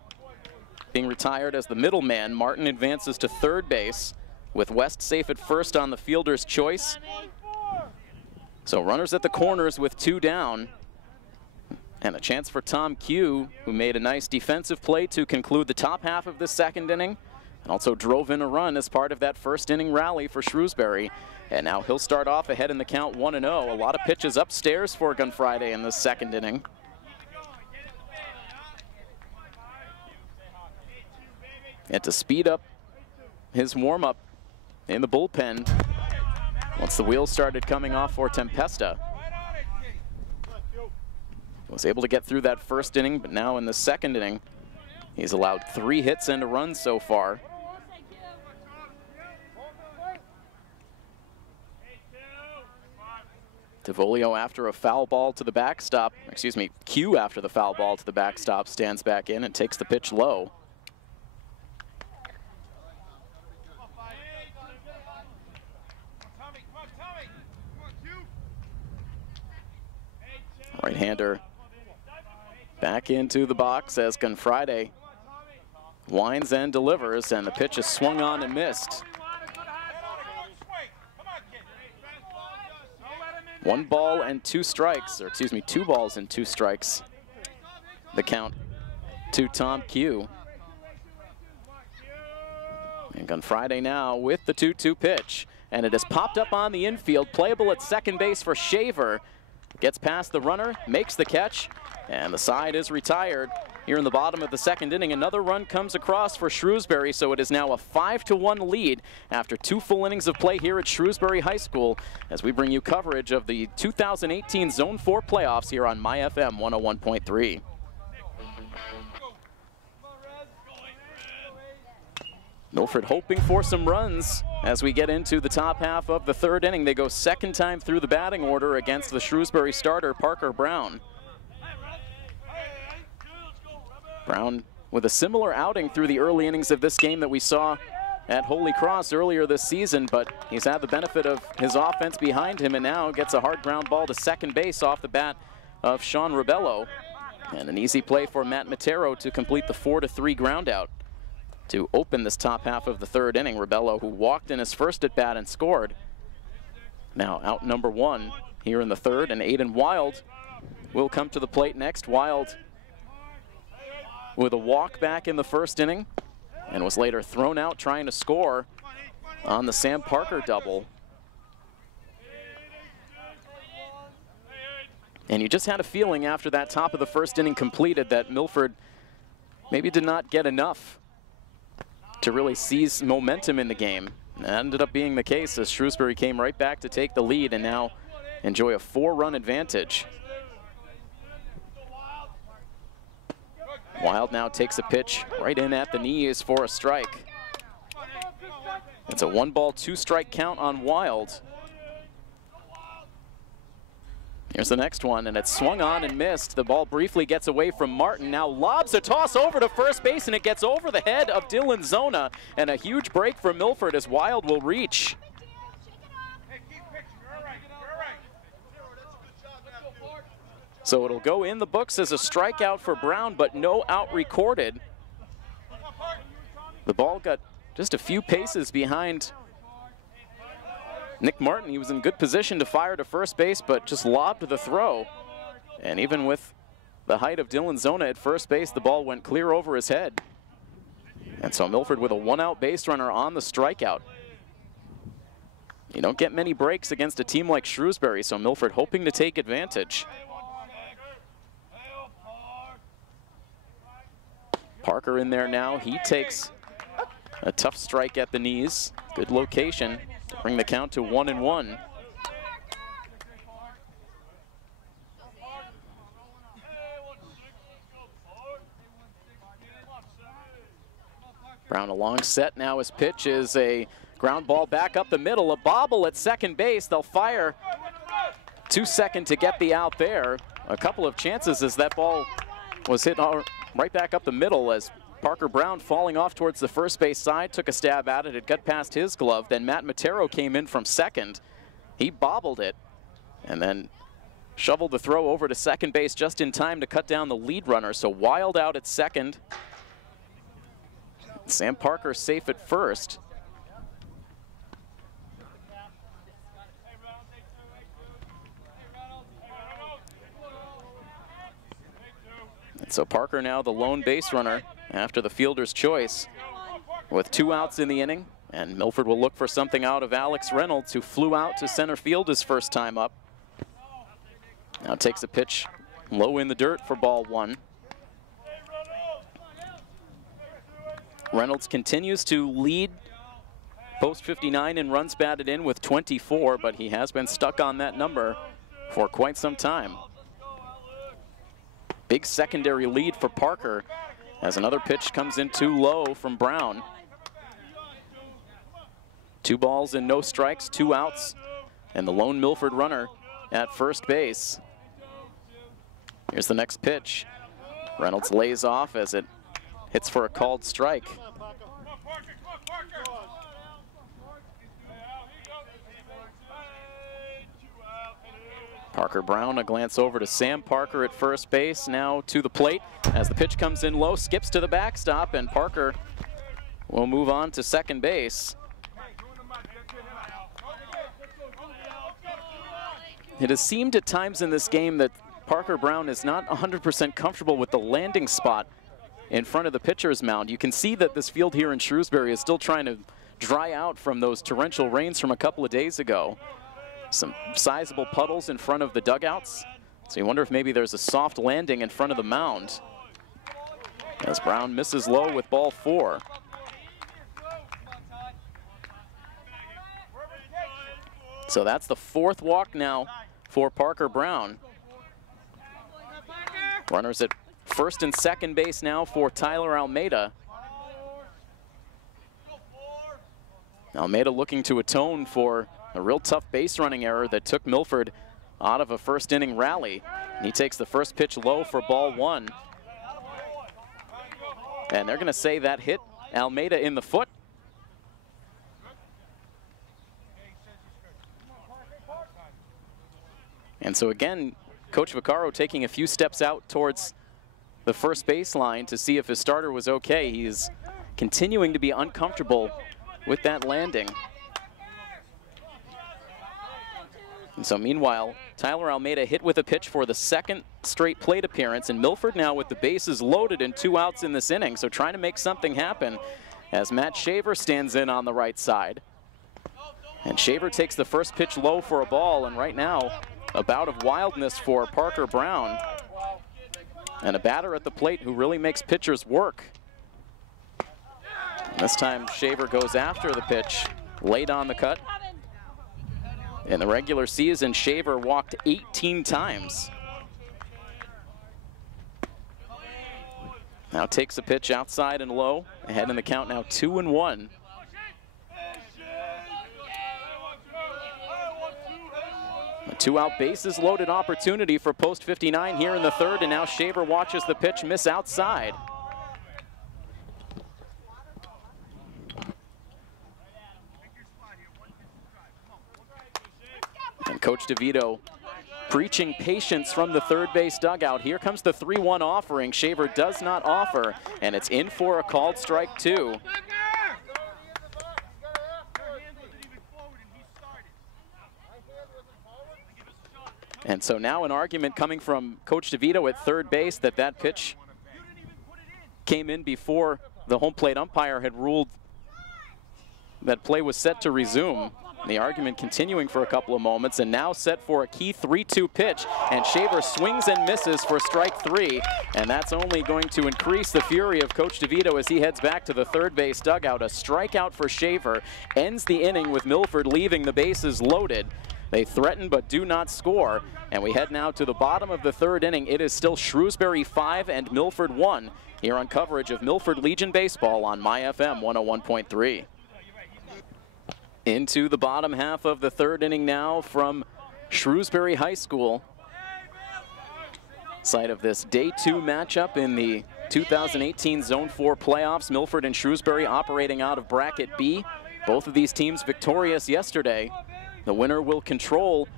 being retired as the middleman. Martin advances to third base with West safe at first on the fielder's choice. So runners at the corners with 2 down. And a chance for Tom Q, who made a nice defensive play to conclude the top half of this second inning, and also drove in a run as part of that first inning rally for Shrewsbury. And now he'll start off ahead in the count 1-0. A lot of pitches upstairs for Gunfriday in the second inning. And to speed up his warm-up in the bullpen once the wheels started coming off for Tempesta. Was able to get through that first inning, but now in the second inning, he's allowed 3 hits and a run so far. DeVolio after a foul ball to the backstop, excuse me, Q after the foul ball to the backstop, stands back in and takes the pitch low. Right-hander back into the box as Gunfriday winds and delivers, and the pitch is swung on and missed. 1 ball and 2 strikes, or excuse me, 2 balls and 2 strikes. The count to Tom Q. And Gunfriday now with the 2-2 pitch, and it has popped up on the infield, playable at second base for Shaver. Gets past the runner, makes the catch, and the side is retired. Here in the bottom of the second inning, another run comes across for Shrewsbury, so it is now a 5-1 lead after 2 full innings of play here at Shrewsbury High School as we bring you coverage of the 2018 Zone 4 playoffs here on My FM 101.3. Milford hoping for some runs as we get into the top half of the third inning. They go second time through the batting order against the Shrewsbury starter, Parker Brown. Brown with a similar outing through the early innings of this game that we saw at Holy Cross earlier this season, but he's had the benefit of his offense behind him and now gets a hard ground ball to second base off the bat of Sean Ribello. And an easy play for Matt Matero to complete the 4-3 ground out to open this top half of the third inning. Ribello, who walked in his first at bat and scored, now out number 1 here in the third, and Aiden Wild will come to the plate next. Wild with a walk back in the first inning and was later thrown out trying to score on the Sam Parker double. And you just had a feeling after that top of the first inning completed that Milford maybe did not get enough to really seize momentum in the game. That ended up being the case as Shrewsbury came right back to take the lead and now enjoy a 4-run advantage. Wild now takes a pitch right in at the knees for a strike. It's a 1-ball, 2-strike count on Wild. Here's the next one, and it's swung on and missed. The ball briefly gets away from Martin. Now lobs a toss over to first base, and it gets over the head of Dylan Zona. And a huge break for Milford as Wild will reach. So it'll go in the books as a strikeout for Brown, but no out recorded. The ball got just a few paces behind Nick Martin. He was in good position to fire to first base, but just lobbed the throw. And even with the height of Dylan Zona at first base, the ball went clear over his head. And so Milford with a 1-out base runner on the strikeout. You don't get many breaks against a team like Shrewsbury, so Milford hoping to take advantage. Parker in there now. He takes a tough strike at the knees. Good location to bring the count to 1-1. Brown a long set now. His pitch is a ground ball back up the middle. A bobble at second base. They'll fire to second to get the out there. A couple of chances as that ball was hit right back up the middle as Parker Brown, falling off towards the first base side, took a stab at it. It got past his glove. Then Matt Matero came in from second. He bobbled it and then shoveled the throw over to second base just in time to cut down the lead runner. So Wild out at second. Sam Parker safe at first. And so Parker now the lone base runner after the fielder's choice with 2 outs in the inning. And Milford will look for something out of Alex Reynolds, who flew out to center field his first time up. Now takes a pitch low in the dirt for ball 1. Reynolds continues to lead post 59 in runs batted in with 24, but he has been stuck on that number for quite some time. Big secondary lead for Parker as another pitch comes in too low from Brown. 2 balls and no strikes, 2 outs, and the lone Milford runner at first base. Here's the next pitch. Reynolds lays off as it hits for a called strike. Parker Brown, a glance over to Sam Parker at first base, now to the plate as the pitch comes in low, skips to the backstop, and Parker will move on to second base. It has seemed at times in this game that Parker Brown is not 100% comfortable with the landing spot in front of the pitcher's mound. You can see that this field here in Shrewsbury is still trying to dry out from those torrential rains from a couple of days ago. Some sizable puddles in front of the dugouts, So you wonder if maybe there's a soft landing in front of the mound, as Brown misses low with ball 4. So that's the 4th walk now for Parker Brown. Runners at first and second base now for Tyler Almeida. Almeida looking to atone for a real tough base running error that took Milford out of a first inning rally. And he takes the first pitch low for ball 1. And they're going to say that hit Almeida in the foot. And so again, Coach Vaccaro taking a few steps out towards the first baseline to see if his starter was okay. He's continuing to be uncomfortable with that landing. And so meanwhile, Tyler Almeida hit with a pitch for the 2nd straight plate appearance, and Milford now with the bases loaded and 2 outs in this inning, so trying to make something happen as Matt Shaver stands in on the right side. And Shaver takes the first pitch low for a ball, and right now, a bout of wildness for Parker Brown. And a batter at the plate who really makes pitchers work. And this time, Shaver goes after the pitch, late on the cut. In the regular season, Shaver walked 18 times. Now takes a pitch outside and low, ahead in the count now 2-1. A 2-out bases loaded opportunity for post 59 here in the 3rd, and now Shaver watches the pitch miss outside. And Coach DeVito preaching patience from the 3rd base dugout. Here comes the 3-1 offering. Shaver does not offer, and it's in for a called strike 2. And so now an argument coming from Coach DeVito at 3rd base that that pitch came in before the home plate umpire had ruled that play was set to resume. The argument continuing for a couple of moments, and now set for a key 3-2 pitch, and Shaver swings and misses for strike 3, and that's only going to increase the fury of Coach DeVito as he heads back to the 3rd base dugout. A strikeout for Shaver ends the inning with Milford leaving the bases loaded. They threaten but do not score, and we head now to the bottom of the 3rd inning. It is still Shrewsbury 5 and Milford 1 here on coverage of Milford Legion Baseball on MyFM 101.3. Into the bottom half of the 3rd inning now from Shrewsbury High School. Site of this Day 2 matchup in the 2018 Zone 4 playoffs. Milford and Shrewsbury operating out of Bracket B. Both of these teams victorious yesterday. The winner will control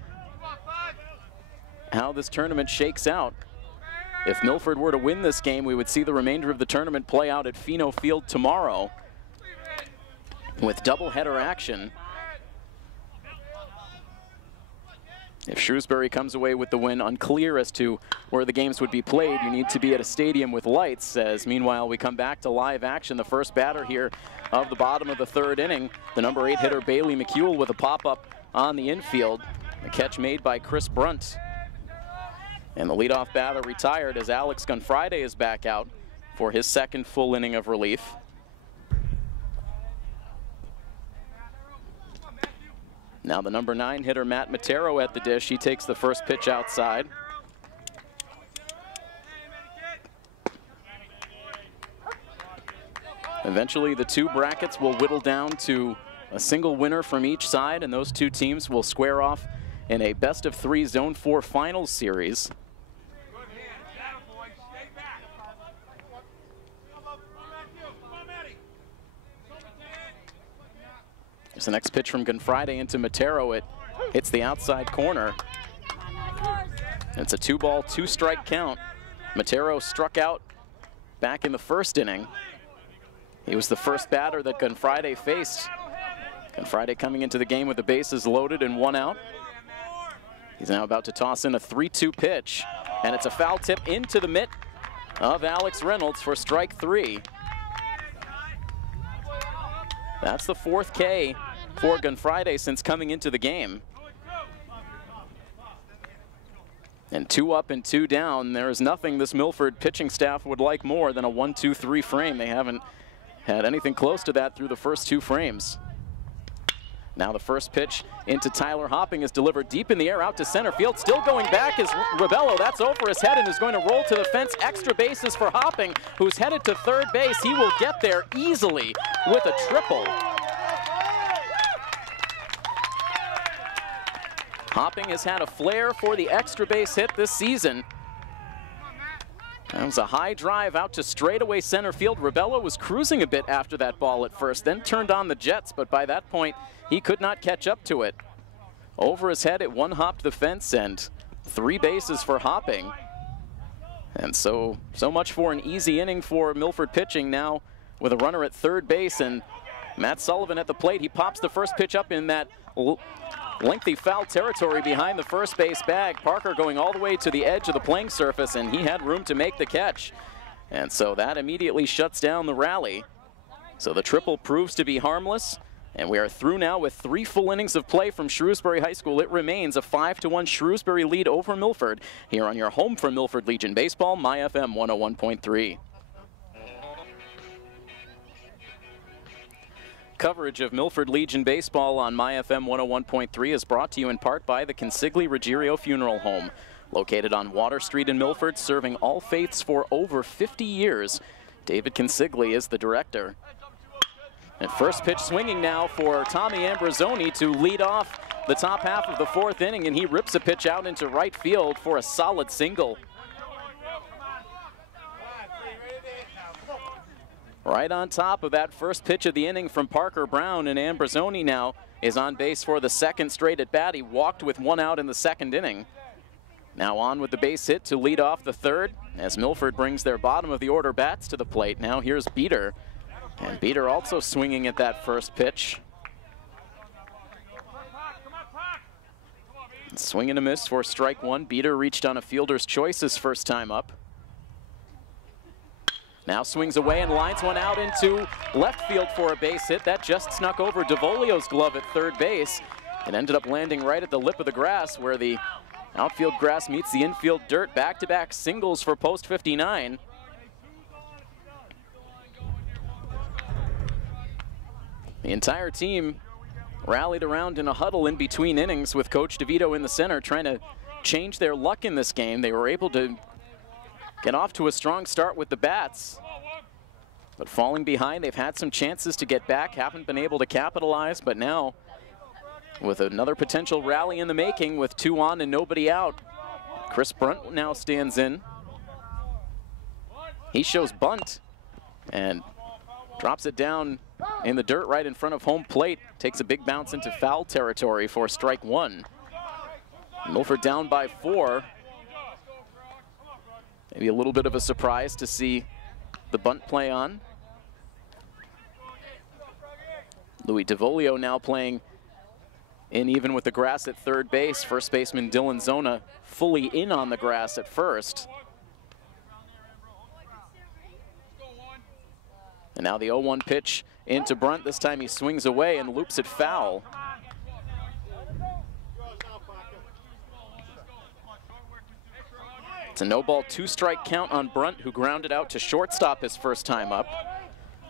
how this tournament shakes out. If Milford were to win this game, we would see the remainder of the tournament play out at Pheno Field tomorrow with doubleheader action. If Shrewsbury comes away with the win, unclear as to where the games would be played. You need to be at a stadium with lights, as meanwhile we come back to live action. The first batter here of the bottom of the 3rd inning, the number 8 hitter Bailey McEwell with a pop-up on the infield. A catch made by Chris Brunt. And the leadoff batter retired as Alex Gunfriday is back out for his 2nd full inning of relief. Now the number 9 hitter Matt Matero at the dish. He takes the first pitch outside. Eventually the 2 brackets will whittle down to a single winner from each side, and those 2 teams will square off in a best-of-3 Zone 4 finals series. There's the next pitch from Gunfriday into Matero. It hits the outside corner. It's a 2-ball, 2-strike count. Matero struck out back in the 1st inning. He was the first batter that Gunfriday faced. Gunfriday coming into the game with the bases loaded and 1 out. He's now about to toss in a 3-2 pitch, and it's a foul tip into the mitt of Alex Reynolds for strike 3. That's the 4th K for Gunfriday since coming into the game. And 2 up and 2 down. There is nothing this Milford pitching staff would like more than a 1-2-3 frame. They haven't had anything close to that through the first 2 frames. Now the first pitch into Tyler Hopping is delivered deep in the air out to center field. Still going back is Rebello. That's over his head and is going to roll to the fence. Extra bases for Hopping, who's headed to third base. He will get there easily with a triple. Hopping has had a flair for the extra base hit this season. That was a high drive out to straightaway center field. Rebello was cruising a bit after that ball at first, then turned on the jets, but by that point, he could not catch up to it. Over his head, it one-hopped the fence and 3 bases for Hopping. And so much for an easy inning for Milford pitching now with a runner at third base and Matt Sullivan at the plate. He pops the first pitch up in that lengthy foul territory behind the first base bag. Parker going all the way to the edge of the playing surface, and he had room to make the catch. And so that immediately shuts down the rally. So the triple proves to be harmless, and we are through now with 3 full innings of play from Shrewsbury High School. It remains a 5-1 Shrewsbury lead over Milford here on your home for Milford Legion Baseball, My FM 101.3. Coverage of Milford Legion Baseball on My FM 101.3 is brought to you in part by the Consigli Ruggiero Funeral Home. Located on Water Street in Milford, serving all faiths for over 50 years. David Consigli is the director. And first pitch swinging now for Tommy Ambrosoni to lead off the top half of the 4th inning, and he rips a pitch out into right field for a solid single. Right on top of that first pitch of the inning from Parker Brown, and Ambrosoni now is on base for the 2nd straight at bat. He walked with 1 out in the 2nd inning. Now on with the base hit to lead off the 3rd as Milford brings their bottom of the order bats to the plate. Now here's Beater, and Beater also swinging at that first pitch. Swing and a miss for strike 1. Beater reached on a fielder's choice his first time up. Now swings away and lines one out into left field for a base hit. That just snuck over DeVolio's glove at third base. It ended up landing right at the lip of the grass where the outfield grass meets the infield dirt. Back-to-back singles for post 59. The entire team rallied around in a huddle in between innings with Coach DeVito in the center trying to change their luck in this game. They were able to get off to a strong start with the bats, but falling behind, they've had some chances to get back, haven't been able to capitalize, but now with another potential rally in the making with 2 on and nobody out, Chris Brunt now stands in. He shows bunt and drops it down in the dirt right in front of home plate, takes a big bounce into foul territory for strike 1. Milford down by 4. Maybe a little bit of a surprise to see the bunt play on. Louis DeVolio now playing in even with the grass at third base. First baseman Dylan Zona fully in on the grass at first. And now the 0-1 pitch into Brunt. This time he swings away and loops it foul. It's a no-ball, 2-strike count on Brunt, who grounded out to shortstop his first time up.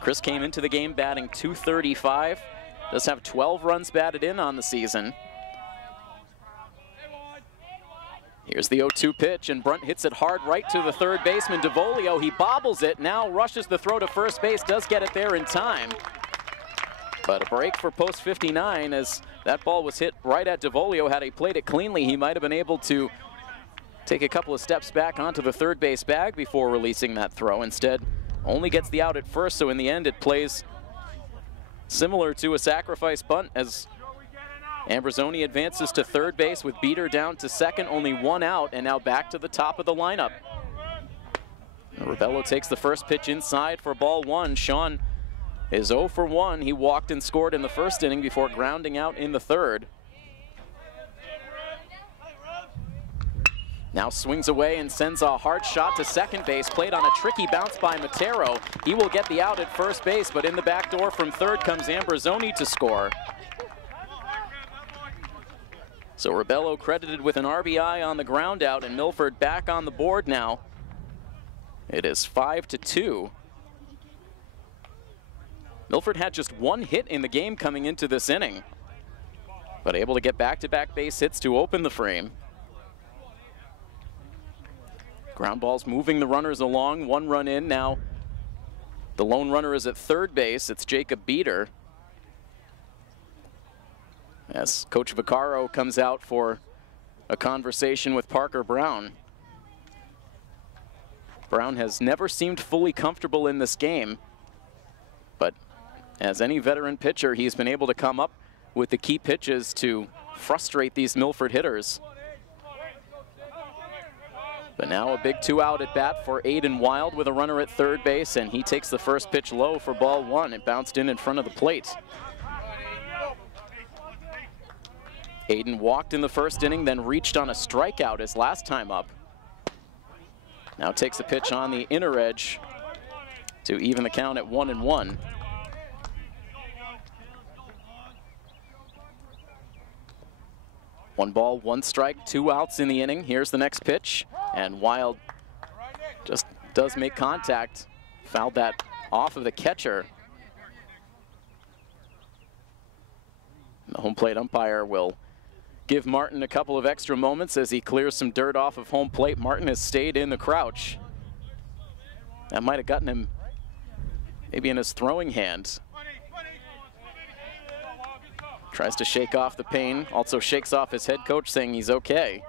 Chris came into the game batting .235. Does have 12 runs batted in on the season. Here's the 0-2 pitch, and Brunt hits it hard right to the third baseman, DeVolio. He bobbles it, now rushes the throw to first base, does get it there in time. But a break for post 59 as that ball was hit right at DeVolio. Had he played it cleanly, he might have been able to take a couple of steps back onto the third base bag before releasing that throw. Instead, only gets the out at first, so in the end it plays similar to a sacrifice bunt as Ambrosoni advances to third base with Beater down to second, only 1 out, and now back to the top of the lineup. Rebello takes the first pitch inside for ball 1. Sean is 0 for 1. He walked and scored in the first inning before grounding out in the 3rd. Now swings away and sends a hard shot to second base, played on a tricky bounce by Matero. He will get the out at first base, but in the back door from third comes Ambrosoni to score. So Rebello credited with an RBI on the ground out, and Milford back on the board now. It is 5-2. Milford had just one hit in the game coming into this inning, but able to get back-to-back base hits to open the frame. Ground balls moving the runners along, 1 run in now. The lone runner is at third base. It's Jacob Beater. As Coach Vaccaro comes out for a conversation with Parker Brown. Brown has never seemed fully comfortable in this game, but as any veteran pitcher, he's been able to come up with the key pitches to frustrate these Milford hitters. But now a big 2-out at bat for Aiden Wild with a runner at third base, and he takes the first pitch low for ball 1. It bounced in front of the plate. Aiden walked in the first inning, then reached on a strikeout his last time up. Now takes a pitch on the inner edge to even the count at 1-1. One ball, 1 strike, 2 outs in the inning. Here's the next pitch, and Wild just does make contact. Fouled that off of the catcher. The home plate umpire will give Martin a couple of extra moments as he clears some dirt off of home plate. Martin has stayed in the crouch. That might have gotten him maybe in his throwing hand. Tries to shake off the pain, also shakes off his head coach saying he's okay.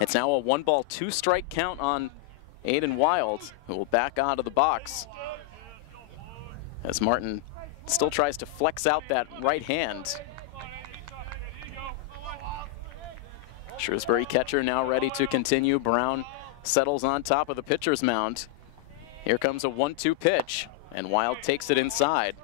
It's now a 1-ball, 2-strike count on Aiden Wild, who will back out of the box as Martin still tries to flex out that right hand. Shrewsbury catcher now ready to continue. Brown settles on top of the pitcher's mound. Here comes a 1-2 pitch, and Wild takes it inside.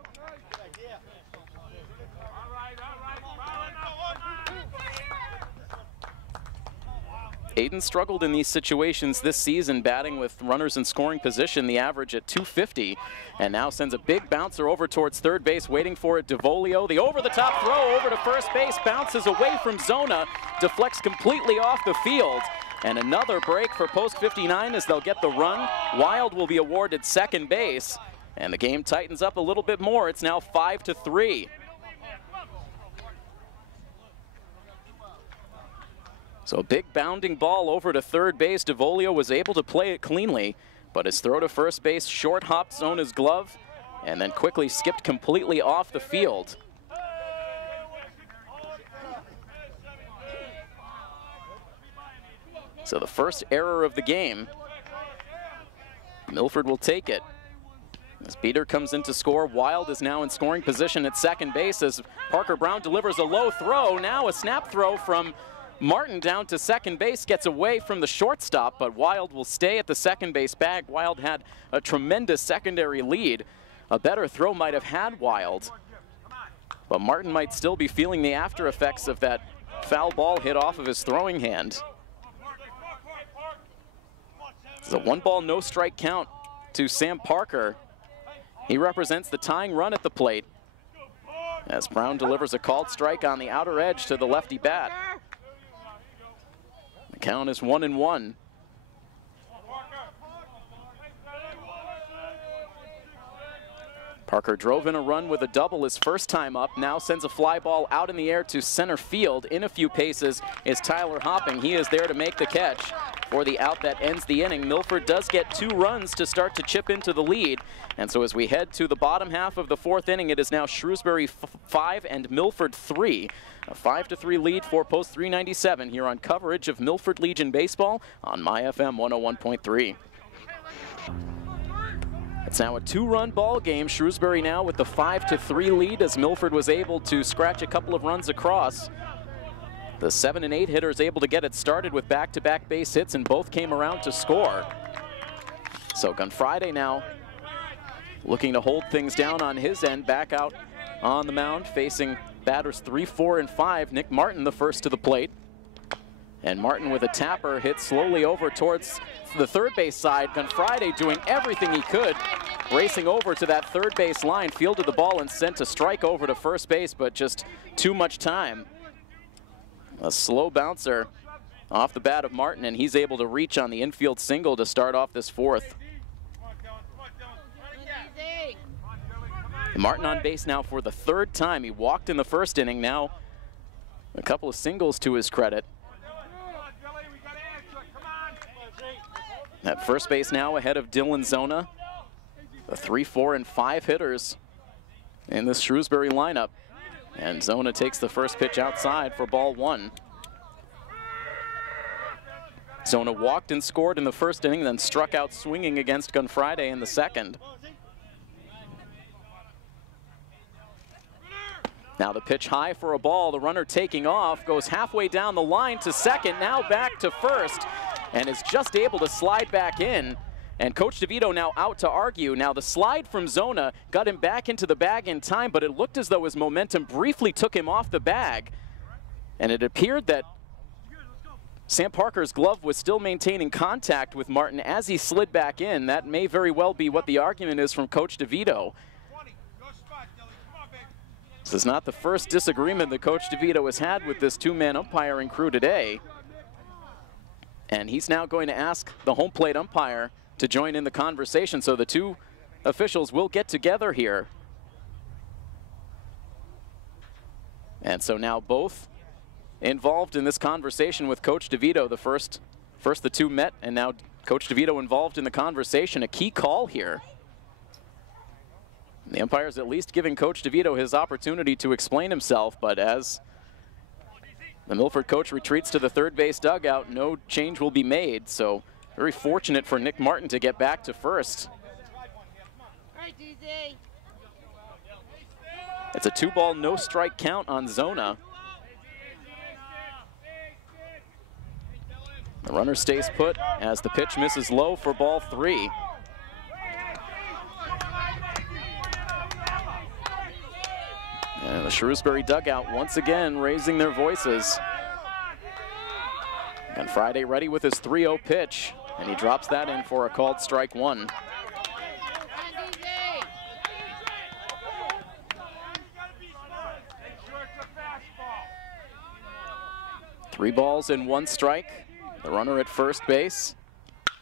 Aiden struggled in these situations this season, batting with runners in scoring position, the average at 250, and now sends a big bouncer over towards third base, waiting for it. DeVolio, the over-the-top throw over to first base, bounces away from Zona, deflects completely off the field, and another break for post 59 as they'll get the run. Wild will be awarded second base, and the game tightens up a little bit more. It's now 5-3. So a big bounding ball over to third base. DeVolio was able to play it cleanly, but his throw to first base short hopped Zona's glove and then quickly skipped completely off the field. So the first error of the game. Milford will take it. As Beater comes in to score, Wild is now in scoring position at second base as Parker Brown delivers a low throw. Now a snap throw from Martin down to second base, gets away from the shortstop, but Wild will stay at the second base bag. Wild had a tremendous secondary lead. A better throw might have had Wild, but Martin might still be feeling the after effects of that foul ball hit off of his throwing hand. It's a 1-ball, no strike count to Sam Parker. He represents the tying run at the plate as Brown delivers a called strike on the outer edge to the lefty bat. The count is 1-1. Parker drove in a run with a double his first time up, now sends a fly ball out in the air to center field. In a few paces is Tyler Hopping. He is there to make the catch for the out that ends the inning. Milford does get 2 runs to start to chip into the lead. And so as we head to the bottom half of the 4th inning, it is now Shrewsbury 5 and Milford 3. A 5-3 lead for Post 397 here on coverage of Milford Legion Baseball on MyFM 101.3. It's now a 2-run ball game. Shrewsbury now with the 5-3 lead as Milford was able to scratch a couple of runs across. The 7 and 8 hitters able to get it started with back-to-back base hits, and both came around to score. So Gunfriday now looking to hold things down on his end, back out on the mound facing batters 3, 4, and 5. Nick Martin the first to the plate. And Martin with a tapper hit slowly over towards the third base side. Gunfriday doing everything he could, racing over to that third base line, fielded the ball and sent a strike over to first base, but just too much time. A slow bouncer off the bat of Martin, and he's able to reach on the infield single to start off this fourth. Martin on base now for the third time. He walked in the first inning, now a couple of singles to his credit. At first base now ahead of Dylan Zona. The 3, 4, and 5 hitters in this Shrewsbury lineup. And Zona takes the first pitch outside for ball 1. Zona walked and scored in the first inning, then struck out swinging against Gunfriday in the second. Now the pitch high for a ball. The runner taking off, goes halfway down the line to second, now back to first, and is just able to slide back in. And Coach DeVito now out to argue. Now the slide from Zona got him back into the bag in time, but it looked as though his momentum briefly took him off the bag. And it appeared that Sam Parker's glove was still maintaining contact with Martin as he slid back in. That may very well be what the argument is from Coach DeVito. This is not the first disagreement that Coach DeVito has had with this two-man umpiring crew today. And he's now going to ask the home plate umpire to join in the conversation, so the two officials will get together here. And so now both involved in this conversation with Coach DeVito. First the two met, and now Coach DeVito involved in the conversation. A key call here. The umpire's at least giving Coach DeVito his opportunity to explain himself, but as the Milford coach retreats to the third base dugout, no change will be made. So very fortunate for Nick Martin to get back to first. It's a 2-ball, no strike count on Zona. The runner stays put as the pitch misses low for ball 3. And the Shrewsbury dugout once again raising their voices. And Friday ready with his 3-0 pitch, and he drops that in for a called strike 1. Three balls and 1 strike. The runner at first base.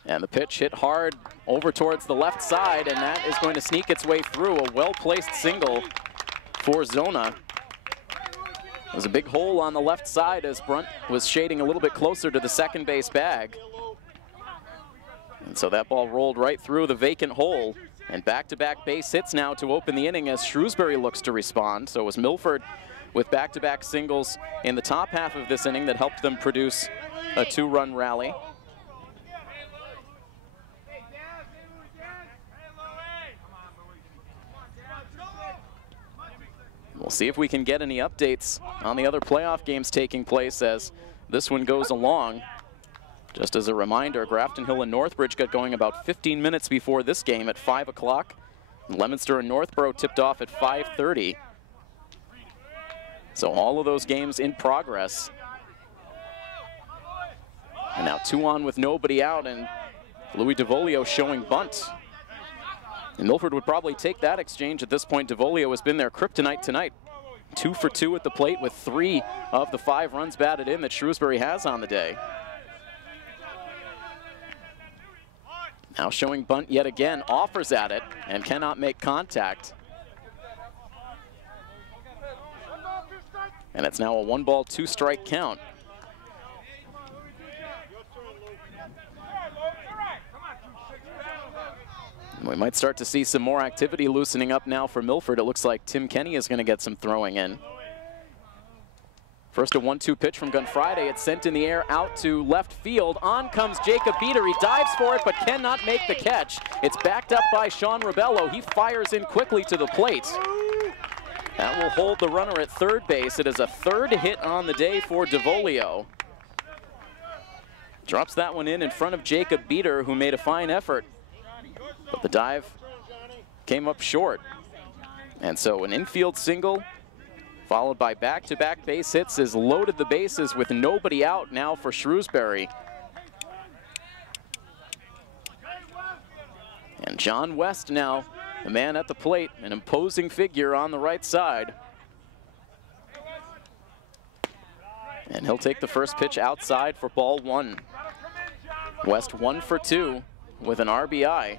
And the pitch hit hard over towards the left side, and that is going to sneak its way through. A well-placed single for Zona. There's a big hole on the left side as Brunt was shading a little bit closer to the second base bag. And so that ball rolled right through the vacant hole. And back-to-back base hits now to open the inning as Shrewsbury looks to respond. So it was Milford with back-to-back singles in the top half of this inning that helped them produce a 2-run rally. We'll see if we can get any updates on the other playoff games taking place as this one goes along. Just as a reminder, Grafton Hill and Northbridge got going about 15 minutes before this game at 5 o'clock. Leominster and Northborough tipped off at 5:30. So all of those games in progress. And now 2 on with nobody out, and Louis DeVolio showing bunt. And Milford would probably take that exchange at this point. DeVolio has been their kryptonite tonight. 2 for 2 at the plate with 3 of the 5 runs batted in that Shrewsbury has on the day. Now showing bunt yet again, offers at it and cannot make contact. And it's now a 1-ball, 2-strike count. We might start to see some more activity loosening up now for Milford. It looks like Tim Kenny is going to get some throwing in. First a 1-2 pitch from Gunfriday. It's sent in the air out to left field. On comes Jacob Beater. He dives for it but cannot make the catch. It's backed up by Sean Rebello. He fires in quickly to the plate. That will hold the runner at third base. It is a 3rd hit on the day for DeVolio. Drops that one in front of Jacob Beater, who made a fine effort. But the dive came up short. And so an infield single followed by back-to-back base hits has loaded the bases with nobody out now for Shrewsbury. And John West now, the man at the plate, an imposing figure on the right side. And he'll take the first pitch outside for ball one. West 1 for 2 with an RBI.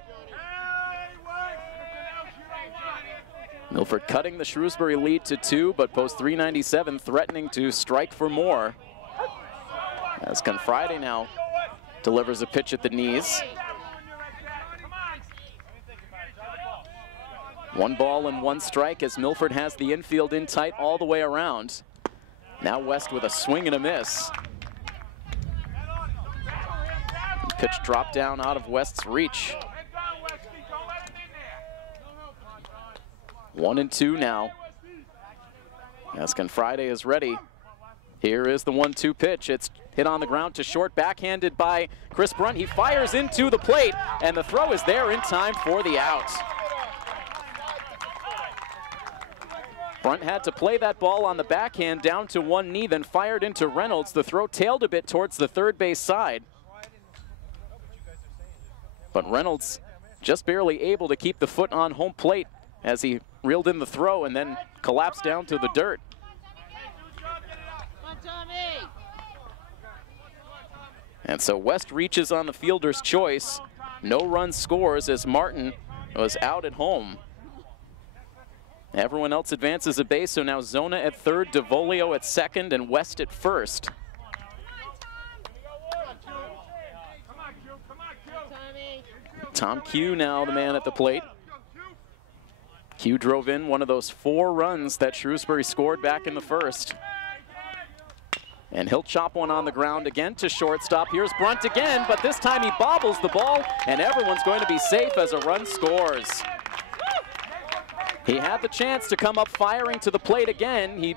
Milford cutting the Shrewsbury lead to 2, but post 397 threatening to strike for more. As Confride now delivers a pitch at the knees. 1 ball and 1 strike as Milford has the infield in tight all the way around. Now West with a swing and a miss. Pitch dropped down out of West's reach. 1-2 now. As Confride is ready. Here is the 1-2 pitch. It's hit on the ground to short, backhanded by Chris Brunt. He fires into the plate, and the throw is there in time for the out. Brunt had to play that ball on the backhand down to one knee, then fired into Reynolds. The throw tailed a bit towards the third base side. But Reynolds just barely able to keep the foot on home plate as he reeled in the throw and then collapsed down to the dirt. And so West reaches on the fielder's choice. No run scores as Martin was out at home. Everyone else advances a base, so now Zona at third, DeVolio at second, and West at first. Tom Q now the man at the plate. Q drove in one of those 4 runs that Shrewsbury scored back in the first. And he'll chop one on the ground again to shortstop. Here's Brunt again, but this time he bobbles the ball, and everyone's going to be safe as a run scores. He had the chance to come up firing to the plate again. He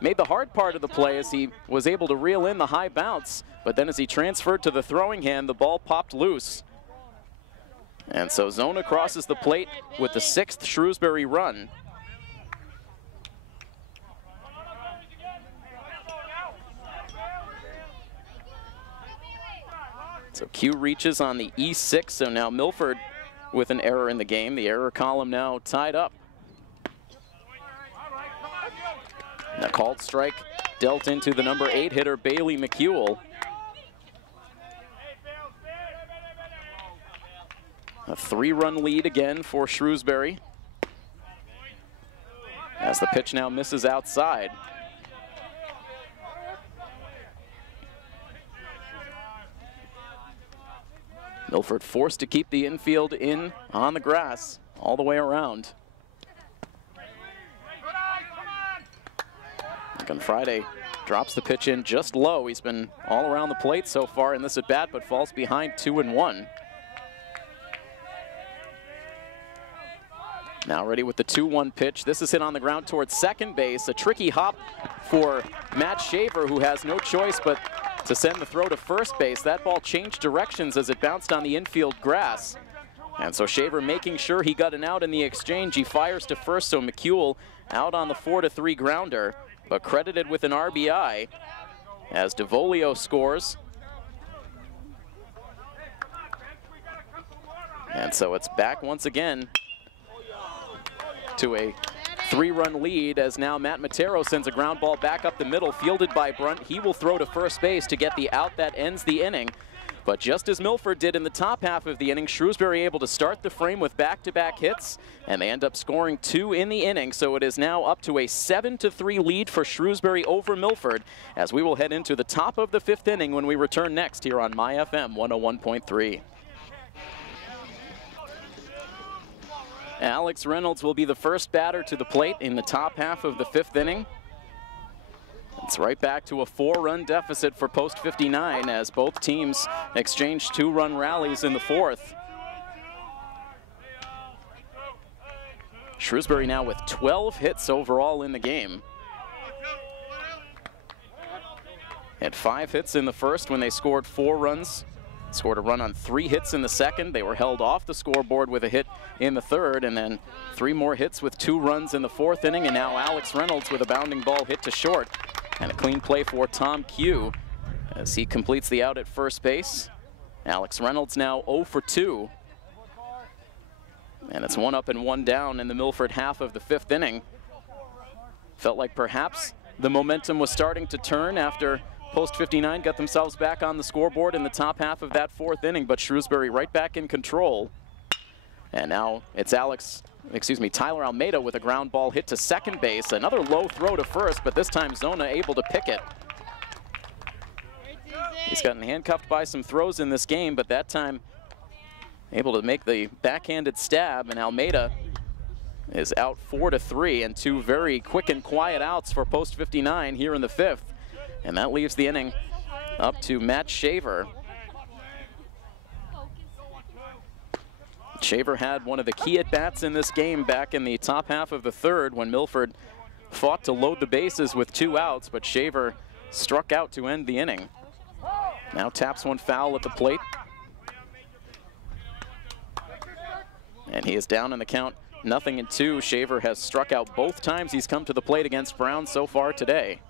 made the hard part of the play as he was able to reel in the high bounce, but then as he transferred to the throwing hand, the ball popped loose. And so Zona crosses the plate with the 6th Shrewsbury run. So Q reaches on the E6, so now Milford with an error in the game. The error column now tied up. And a called strike dealt into the number 8 hitter, Bailey McEwell. A 3-run lead again for Shrewsbury. As the pitch now misses outside. Milford forced to keep the infield in on the grass all the way around. Confride drops the pitch in just low. He's been all around the plate so far in this at-bat, but falls behind 2-1. Now ready with the 2-1 pitch. This is hit on the ground towards second base. A tricky hop for Matt Shaver, who has no choice but to send the throw to first base. That ball changed directions as it bounced on the infield grass. And so Shaver making sure he got an out in the exchange. He fires to first, so McEwell out on the 4-3 grounder, but credited with an RBI as DeVolio scores. And so it's back once again to a 3-run lead as now Matt Matero sends a ground ball back up the middle, fielded by Brunt. He will throw to first base to get the out that ends the inning. But just as Milford did in the top half of the inning, Shrewsbury able to start the frame with back-to-back hits, and they end up scoring 2 in the inning. So it is now up to a 7-3 lead for Shrewsbury over Milford, as we will head into the top of the 5th inning when we return next here on My FM 101.3. Alex Reynolds will be the first batter to the plate in the top half of the 5th inning. It's right back to a 4-run deficit for post 59 as both teams exchange 2-run rallies in the 4th. Shrewsbury now with 12 hits overall in the game. Had 5 hits in the first when they scored 4 runs. Scored a run on 3 hits in the second. They were held off the scoreboard with a hit in the third, and then 3 more hits with 2 runs in the 4th inning, and now Alex Reynolds with a bounding ball hit to short. And a clean play for Tom Q as he completes the out at first base. Alex Reynolds now 0 for 2. And it's 1 up and 1 down in the Milford half of the 5th inning. Felt like perhaps the momentum was starting to turn after Post 59 got themselves back on the scoreboard in the top half of that fourth inning, but Shrewsbury right back in control. And now it's Tyler Almeida with a ground ball hit to second base. Another low throw to first, but this time Zona able to pick it. He's gotten handcuffed by some throws in this game, but that time able to make the backhanded stab, and Almeida is out 4-3, and two very quick and quiet outs for Post 59 here in the fifth. And that leaves the inning up to Matt Shaver. Shaver had one of the key at-bats in this game back in the top half of the third when Milford fought to load the bases with two outs, but Shaver struck out to end the inning. Now taps one foul at the plate. And he is down in the count, 0-2. Shaver has struck out both times he's come to the plate against Brown so far today.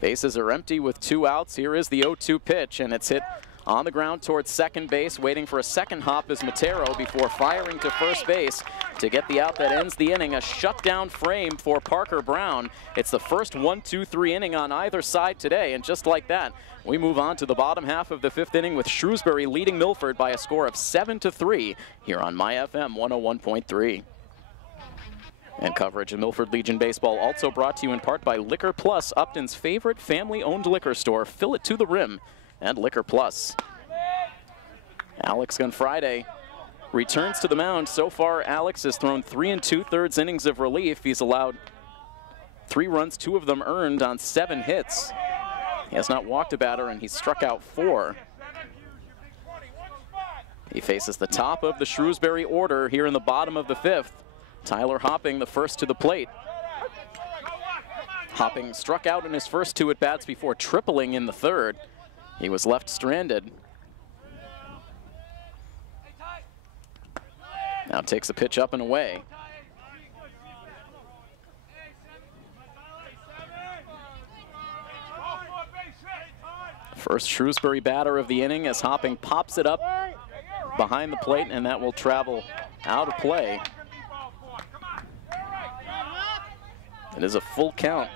Bases are empty with two outs. Here is the 0-2 pitch, and it's hit on the ground towards second base. Waiting for a second hop is Matero before firing to first base to get the out that ends the inning. A shutdown frame for Parker Brown. It's the first 1-2-3 inning on either side today, and just like that, we move on to the bottom half of the fifth inning with Shrewsbury leading Milford by a score of 7-3 here on My FM 101.3. And coverage of Milford Legion Baseball also brought to you in part by Liquor Plus, Upton's favorite family-owned liquor store. Fill it to the rim at Liquor Plus. Alex Gunfriday returns to the mound. So far, Alex has thrown 3 2/3 innings of relief. He's allowed 3 runs, 2 of them earned on 7 hits. He has not walked a batter, and he's struck out 4. He faces the top of the Shrewsbury order here in the bottom of the fifth. Tyler Hopping, the first to the plate. Hopping struck out in his first 2 at-bats before tripling in the third. He was left stranded. Now takes a pitch up and away. First Shrewsbury batter of the inning as Hopping pops it up behind the plate, and that will travel out of play. It is a full count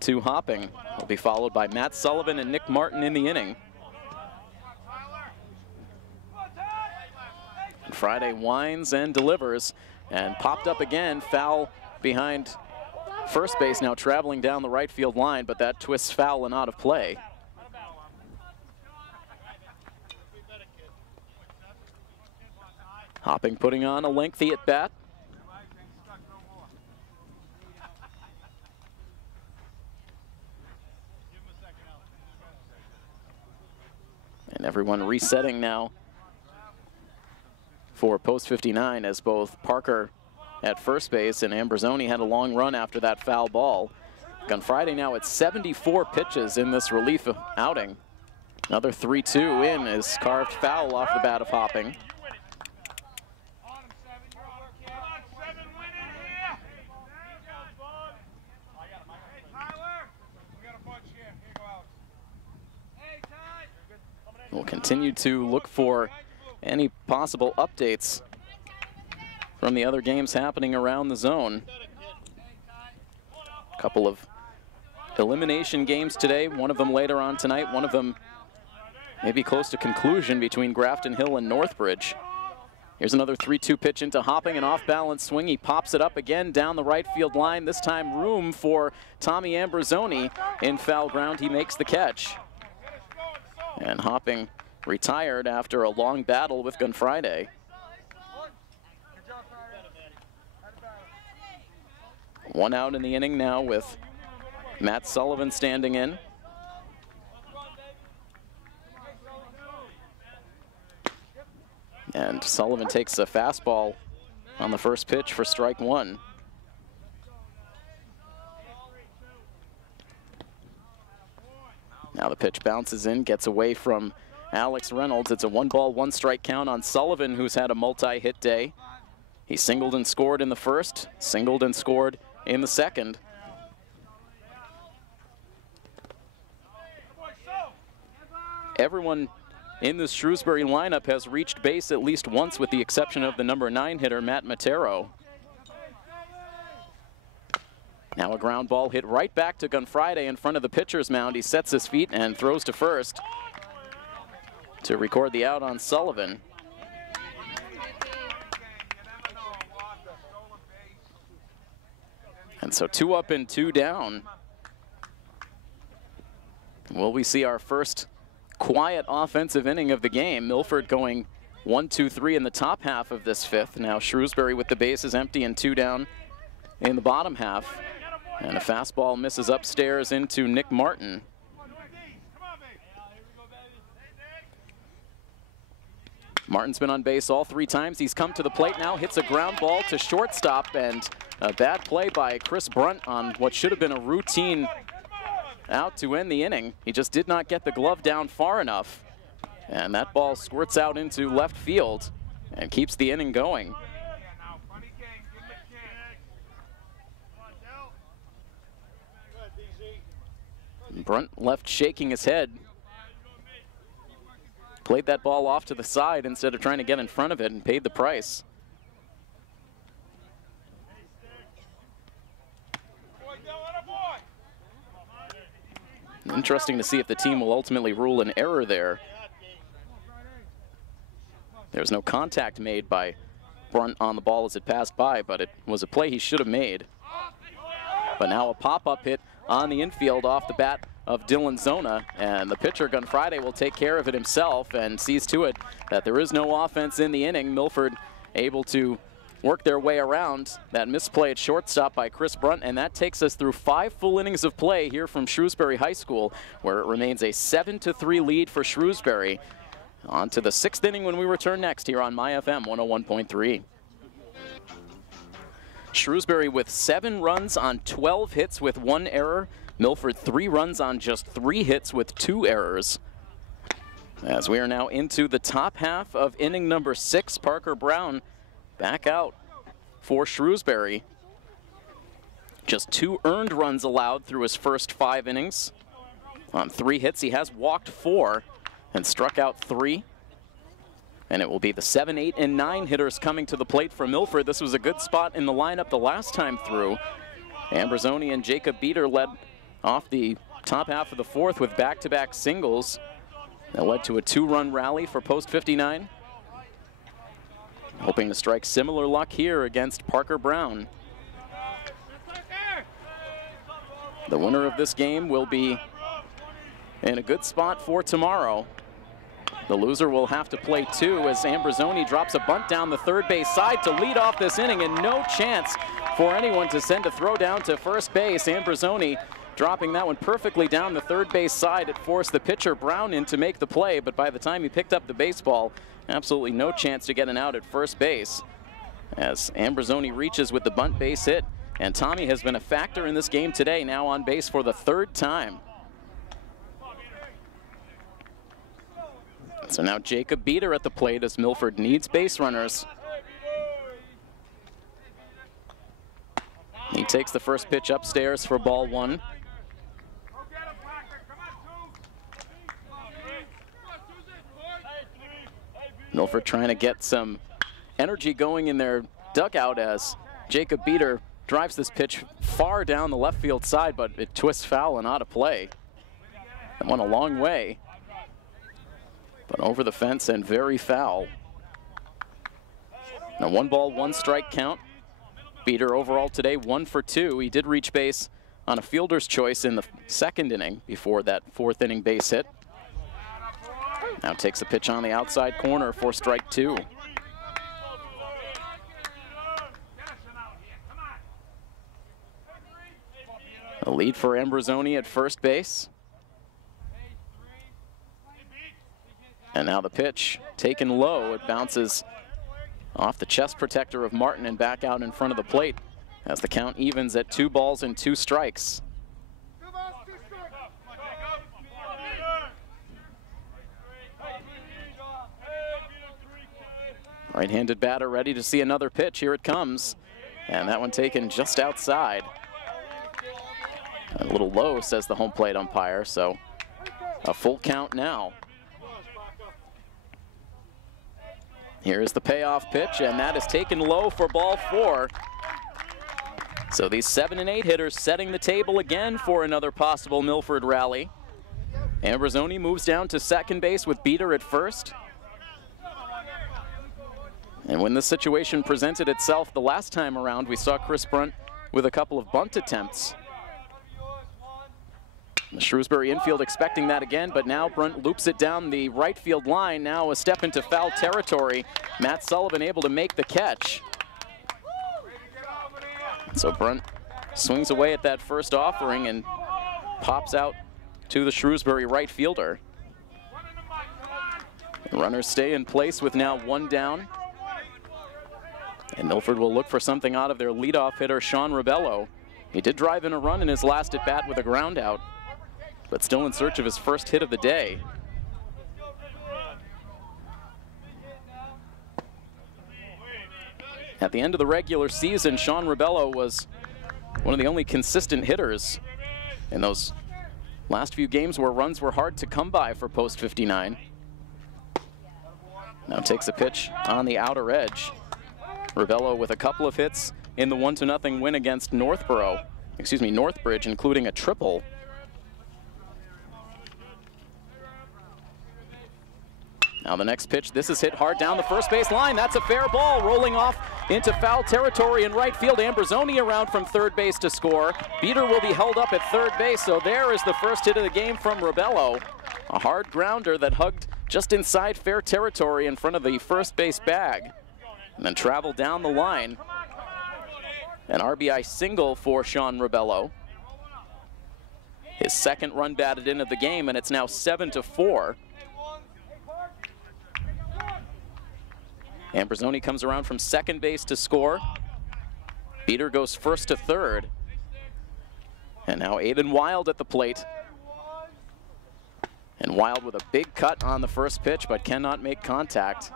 to Hopping. Will be followed by Matt Sullivan and Nick Martin in the inning. And Friday winds and delivers, and popped up again, foul behind first base, now traveling down the right field line, but that twists foul and out of play. Hopping putting on a lengthy at bat. And everyone resetting now for Post 59 as both Parker at first base and Ambrosoni had a long run after that foul ball. Gunfriday now at 74 pitches in this relief outing. Another 3-2 in is carved foul off the bat of Hopping. We'll continue to look for any possible updates from the other games happening around the zone. A couple of elimination games today, one of them later on tonight, one of them maybe close to conclusion between Grafton Hill and Northbridge. Here's another 3-2 pitch into Hopping, an off-balance swing. He pops it up again down the right field line. This time room for Tommy Ambrosoni in foul ground. He makes the catch. And Hopping retired after a long battle with Gunfriday. One out in the inning now with Matt Sullivan standing in. And Sullivan takes a fastball on the first pitch for strike 1. Now the pitch bounces in, gets away from Alex Reynolds. It's a 1-ball, 1-strike count on Sullivan, who's had a multi-hit day. He singled and scored in the first, singled and scored in the second. Everyone in this Shrewsbury lineup has reached base at least once, with the exception of the number 9 hitter, Matt Matero. Now a ground ball hit right back to Gunfriday in front of the pitcher's mound. He sets his feet and throws to first to record the out on Sullivan. And so 2 up and 2 down. Will we see our first quiet offensive inning of the game? Milford going 1-2-3 in the top half of this 5th. Now Shrewsbury with the bases empty and 2 down in the bottom half. And a fastball misses upstairs into Nick Martin. Martin's been on base all 3 times. He's come to the plate now, hits a ground ball to shortstop, and a bad play by Chris Brunt on what should have been a routine out to end the inning. He just did not get the glove down far enough. And that ball squirts out into left field and keeps the inning going. Brunt left shaking his head. Played that ball off to the side instead of trying to get in front of it and paid the price. Interesting to see if the team will ultimately rule an error there. There was no contact made by Brunt on the ball as it passed by, but it was a play he should have made. But now a pop-up hit on the infield off the bat of Dylan Zona, and the pitcher Gunfriday will take care of it himself and sees to it that there is no offense in the inning. Milford able to work their way around that misplay at shortstop by Chris Brunt, and that takes us through 5 full innings of play here from Shrewsbury High School, where it remains a 7-3 lead for Shrewsbury. On to the 6th inning when we return next here on MyFM 101.3. Shrewsbury with 7 runs on 12 hits with 1 error. Milford 3 runs on just 3 hits with 2 errors. As we are now into the top half of inning number 6, Parker Brown back out for Shrewsbury. Just 2 earned runs allowed through his first 5 innings. On 3 hits, he has walked 4 and struck out 3. And it will be the 7, 8, and 9 hitters coming to the plate for Milford. This was a good spot in the lineup the last time through. Ambrosoni and Jacob Beater led off the top half of the 4th with back-to-back singles. That led to a 2-run rally for post 59. Hoping to strike similar luck here against Parker Brown. The winner of this game will be in a good spot for tomorrow. The loser will have to play 2 as Ambrosoni drops a bunt down the third base side to lead off this inning, and no chance for anyone to send a throw down to first base. Ambrosoni dropping that one perfectly down the third base side. It forced the pitcher Brown in to make the play, but by the time he picked up the baseball, absolutely no chance to get an out at first base. As Ambrosoni reaches with the bunt base hit, and Tommy has been a factor in this game today, now on base for the 3rd time. So now Jacob Beater at the plate as Milford needs base runners. He takes the first pitch upstairs for ball 1. Milford trying to get some energy going in their dugout as Jacob Beater drives this pitch far down the left field side, but it twists foul and out of play. It went a long way, but over the fence and very foul. Now 1 ball, 1 strike count. Beater overall today 1 for 2. He did reach base on a fielder's choice in the 2nd inning before that 4th inning base hit. Now takes the pitch on the outside corner for strike 2. A lead for Ambrosoni at first base. And now the pitch taken low. It bounces off the chest protector of Martin and back out in front of the plate as the count evens at 2 balls and 2 strikes. Right-handed batter ready to see another pitch. Here it comes. And that one taken just outside. A little low, says the home plate umpire, so a full count now. Here is the payoff pitch, and that is taken low for ball 4. So these 7 and 8 hitters setting the table again for another possible Milford rally. Ambrosoni moves down to second base with Beater at first. And when this situation presented itself the last time around, we saw Chris Brunt with a couple of bunt attempts. The Shrewsbury infield expecting that again, but now Brunt loops it down the right field line. Now a step into foul territory. Matt Sullivan able to make the catch. So Brunt swings away at that first offering and pops out to the Shrewsbury right fielder. The runners stay in place with now 1 down. And Milford will look for something out of their leadoff hitter, Sean Ribello. He did drive in a run in his last at-bat with a ground out, but still in search of his first hit of the day. At the end of the regular season, Sean Ribello was one of the only consistent hitters in those last few games where runs were hard to come by for post 59. Now takes a pitch on the outer edge. Ribello with a couple of hits in the 1-0 win against Northbridge, including a triple. Now the next pitch, this is hit hard down the first base line. That's a fair ball, rolling off into foul territory in right field. Ambrosoni around from third base to score. Beater will be held up at third base, so there is the first hit of the game from Ribello. A hard grounder that hugged just inside fair territory in front of the first base bag, and then traveled down the line. An RBI single for Sean Ribello. His second run batted in of the game, and it's now 7-4. Ambrosoni comes around from second base to score. Beater goes first to third. And now Aiden Wild at the plate. And Wild with a big cut on the first pitch, but cannot make contact.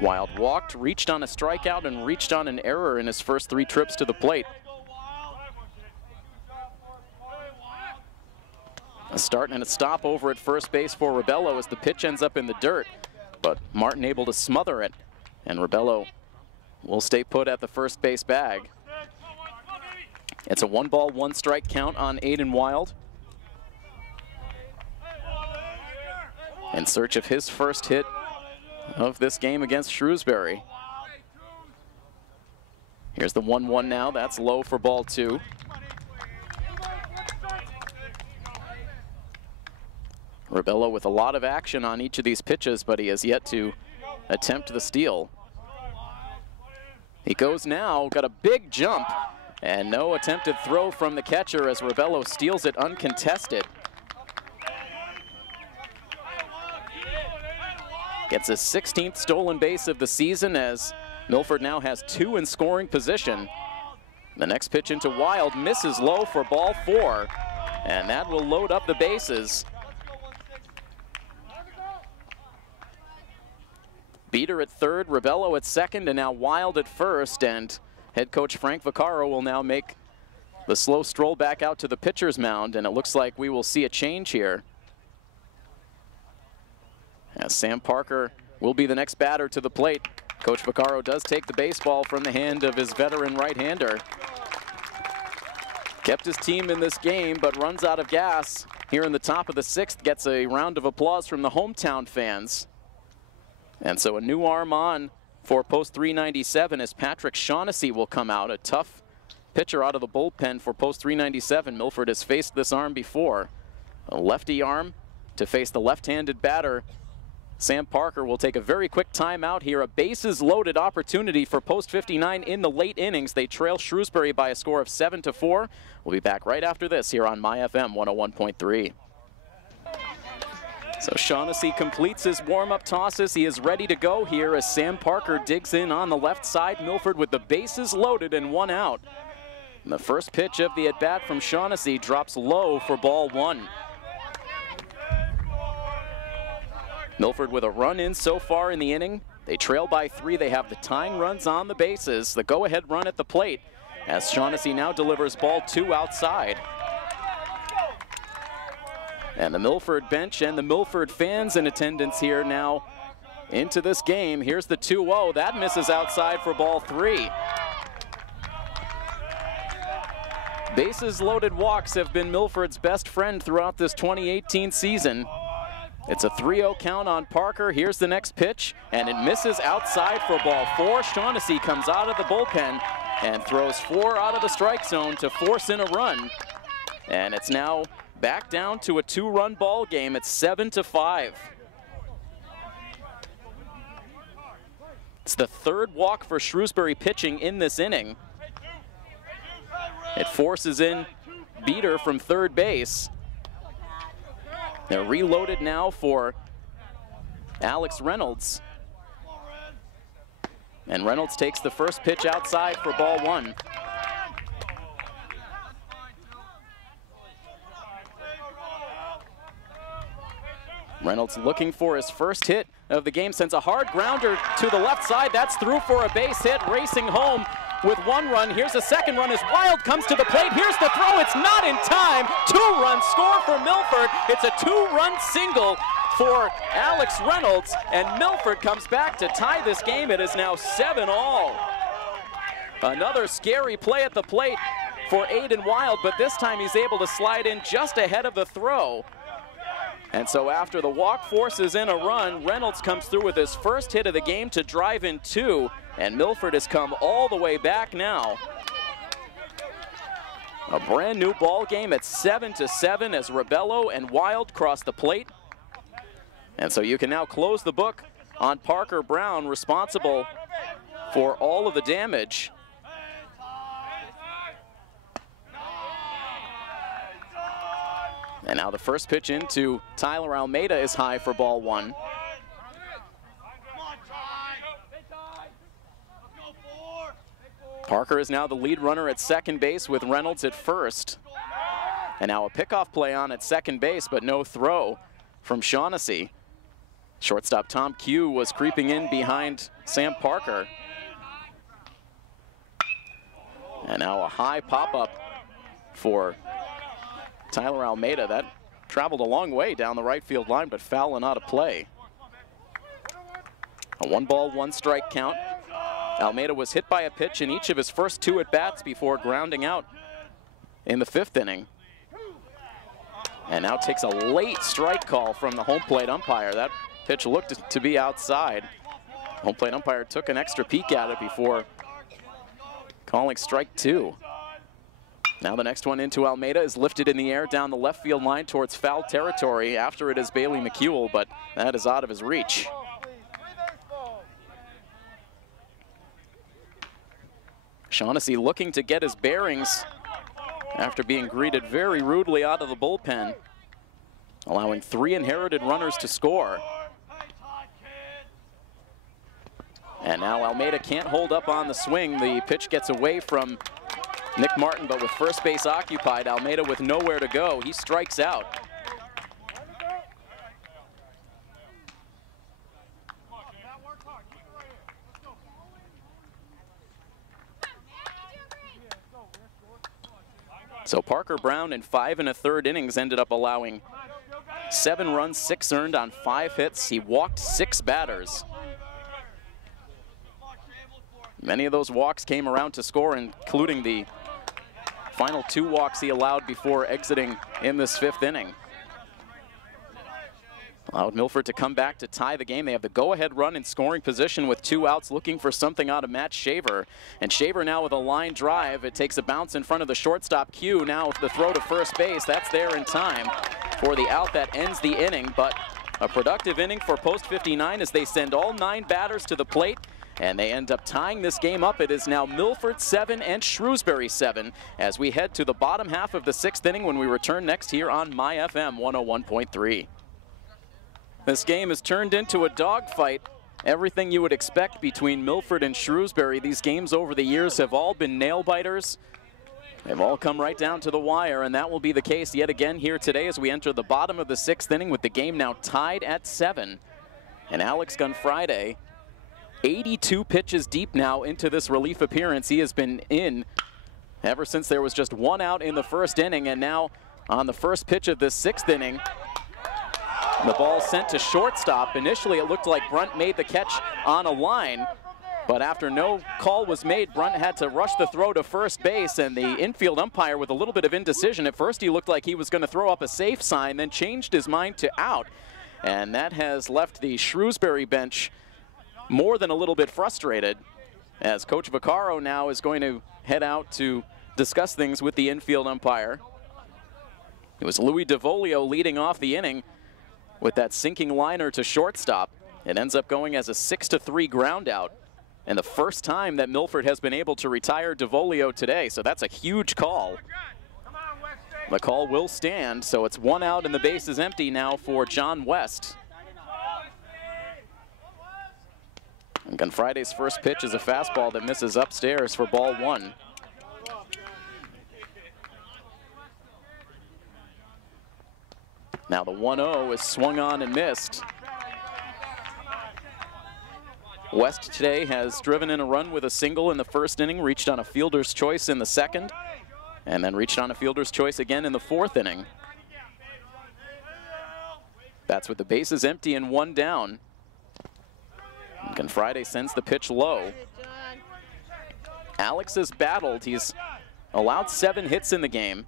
Wild walked, reached on a strikeout, and reached on an error in his first 3 trips to the plate. A start and a stop over at first base for Ribello as the pitch ends up in the dirt, but Martin able to smother it, and Ribello will stay put at the first base bag. It's a 1-ball, 1-strike count on Aiden Wild. In search of his first hit of this game against Shrewsbury. Here's the 1-1 now. That's low for ball 2. Ribello with a lot of action on each of these pitches, but he has yet to attempt the steal. He goes now, got a big jump, and no attempted throw from the catcher as Ribello steals it uncontested. Gets his 16th stolen base of the season as Milford now has 2 in scoring position. The next pitch into Wild misses low for ball 4, and that will load up the bases. Beater at third, Ribello at second, and now Wild at first, and head coach Frank Vaccaro will now make the slow stroll back out to the pitcher's mound, and it looks like we will see a change here, as Sam Parker will be the next batter to the plate. Coach Vaccaro does take the baseball from the hand of his veteran right-hander. Kept his team in this game, but runs out of gas here in the top of the 6th, gets a round of applause from the hometown fans. And so a new arm on for post 397 as Patrick Shaughnessy will come out, a tough pitcher out of the bullpen for post 397. Milford has faced this arm before. A lefty arm to face the left-handed batter. Sam Parker will take a very quick timeout here. A bases loaded opportunity for post 59 in the late innings. They trail Shrewsbury by a score of 7-4. We'll be back right after this here on My FM 101.3. So Shaughnessy completes his warm-up tosses. He is ready to go here as Sam Parker digs in on the left side. Milford with the bases loaded and 1 out. And the first pitch of the at-bat from Shaughnessy drops low for ball 1. Milford with a run in so far in the inning. They trail by 3. They have the tying runs on the bases. The go-ahead run at the plate as Shaughnessy now delivers ball 2 outside. And the Milford bench and the Milford fans in attendance here now into this game. Here's the 2-0. That misses outside for ball 3. Bases loaded walks have been Milford's best friend throughout this 2018 season. It's a 3-0 count on Parker. Here's the next pitch, and it misses outside for ball 4. Shaughnessy comes out of the bullpen and throws 4 out of the strike zone to force in a run. And it's now back down to a 2-run ball game. It's 7-5. It's the 3rd walk for Shrewsbury pitching in this inning. It forces in Beater from third base. They're reloaded now for Alex Reynolds. And Reynolds takes the first pitch outside for ball 1. Reynolds looking for his first hit of the game, sends a hard grounder to the left side. That's through for a base hit, racing home with 1 run. Here's a 2nd run as Wild comes to the plate. Here's the throw, it's not in time. 2-run score for Milford. It's a 2-run single for Alex Reynolds, and Milford comes back to tie this game. It is now 7-all. Another scary play at the plate for Aiden Wild, but this time he's able to slide in just ahead of the throw. And so after the walk forces in a run, Reynolds comes through with his first hit of the game to drive in 2, and Milford has come all the way back now. A brand new ball game at 7-7 as Rebello and Wild cross the plate. And so you can now close the book on Parker Brown, responsible for all of the damage. And now the first pitch into Tyler Almeida is high for ball 1. Parker is now the lead runner at second base with Reynolds at first. And now a pickoff play on at second base, but no throw from Shaughnessy. Shortstop Tom Q was creeping in behind Sam Parker. And now a high pop-up for Tyler Almeida. That traveled a long way down the right field line, but foul and out of play. A 1-ball, 1-strike count. Almeida was hit by a pitch in each of his first 2 at-bats before grounding out in the 5th inning. And now takes a late strike call from the home plate umpire. That pitch looked to be outside. Home plate umpire took an extra peek at it before calling strike 2. Now the next one into Almeida is lifted in the air down the left field line towards foul territory. After it is Bailey McEwell, but that is out of his reach. Shaughnessy looking to get his bearings after being greeted very rudely out of the bullpen, allowing 3 inherited runners to score. And now Almeida can't hold up on the swing. The pitch gets away from Nick Martin, but with first base occupied, Almeida with nowhere to go, he strikes out. So Parker Brown in 5 1/3 innings ended up allowing 7 runs, 6 earned on 5 hits. He walked 6 batters. Many of those walks came around to score, including the final 2 walks he allowed before exiting in this 5th inning. Allowed Milford to come back to tie the game. They have the go-ahead run in scoring position with 2 outs, looking for something out of Matt Shaver. And Shaver now with a line drive. It takes a bounce in front of the shortstop Q. Now with the throw to first base. That's there in time for the out that ends the inning. But a productive inning for Post 59 as they send all 9 batters to the plate. And they end up tying this game up. It is now Milford 7 and Shrewsbury 7 as we head to the bottom half of the 6th inning when we return next here on My FM 101.3. This game has turned into a dogfight. Everything you would expect between Milford and Shrewsbury. These games over the years have all been nail-biters. They've all come right down to the wire, and that will be the case yet again here today as we enter the bottom of the 6th inning with the game now tied at 7. And Alex Gunfriday, 82 pitches deep now into this relief appearance. He has been in ever since there was just 1 out in the 1st inning, and now on the first pitch of this 6th inning, The ball sent to shortstop. Initially, it looked like Brunt made the catch on a line, but after no call was made, Brunt had to rush the throw to first base, and the infield umpire with a little bit of indecision. At first, he looked like he was going to throw up a safe sign, then changed his mind to out, and that has left the Shrewsbury bench more than a little bit frustrated, as Coach Vaccaro now is going to head out to discuss things with the infield umpire. It was Louis DeVolio leading off the inning with that sinking liner to shortstop. It ends up going as a 6-3 ground out, and the first time that Milford has been able to retire DeVolio today, so that's a huge call. The call will stand, so it's 1 out and the base is empty now for John West. And Friday's first pitch is a fastball that misses upstairs for ball 1. Now the 1-0 is swung on and missed. West today has driven in a run with a single in the first inning, reached on a fielder's choice in the second, and then reached on a fielder's choice again in the fourth inning. That's with the bases empty and 1 down. And Friday sends the pitch low. Alex has battled. He's allowed 7 hits in the game.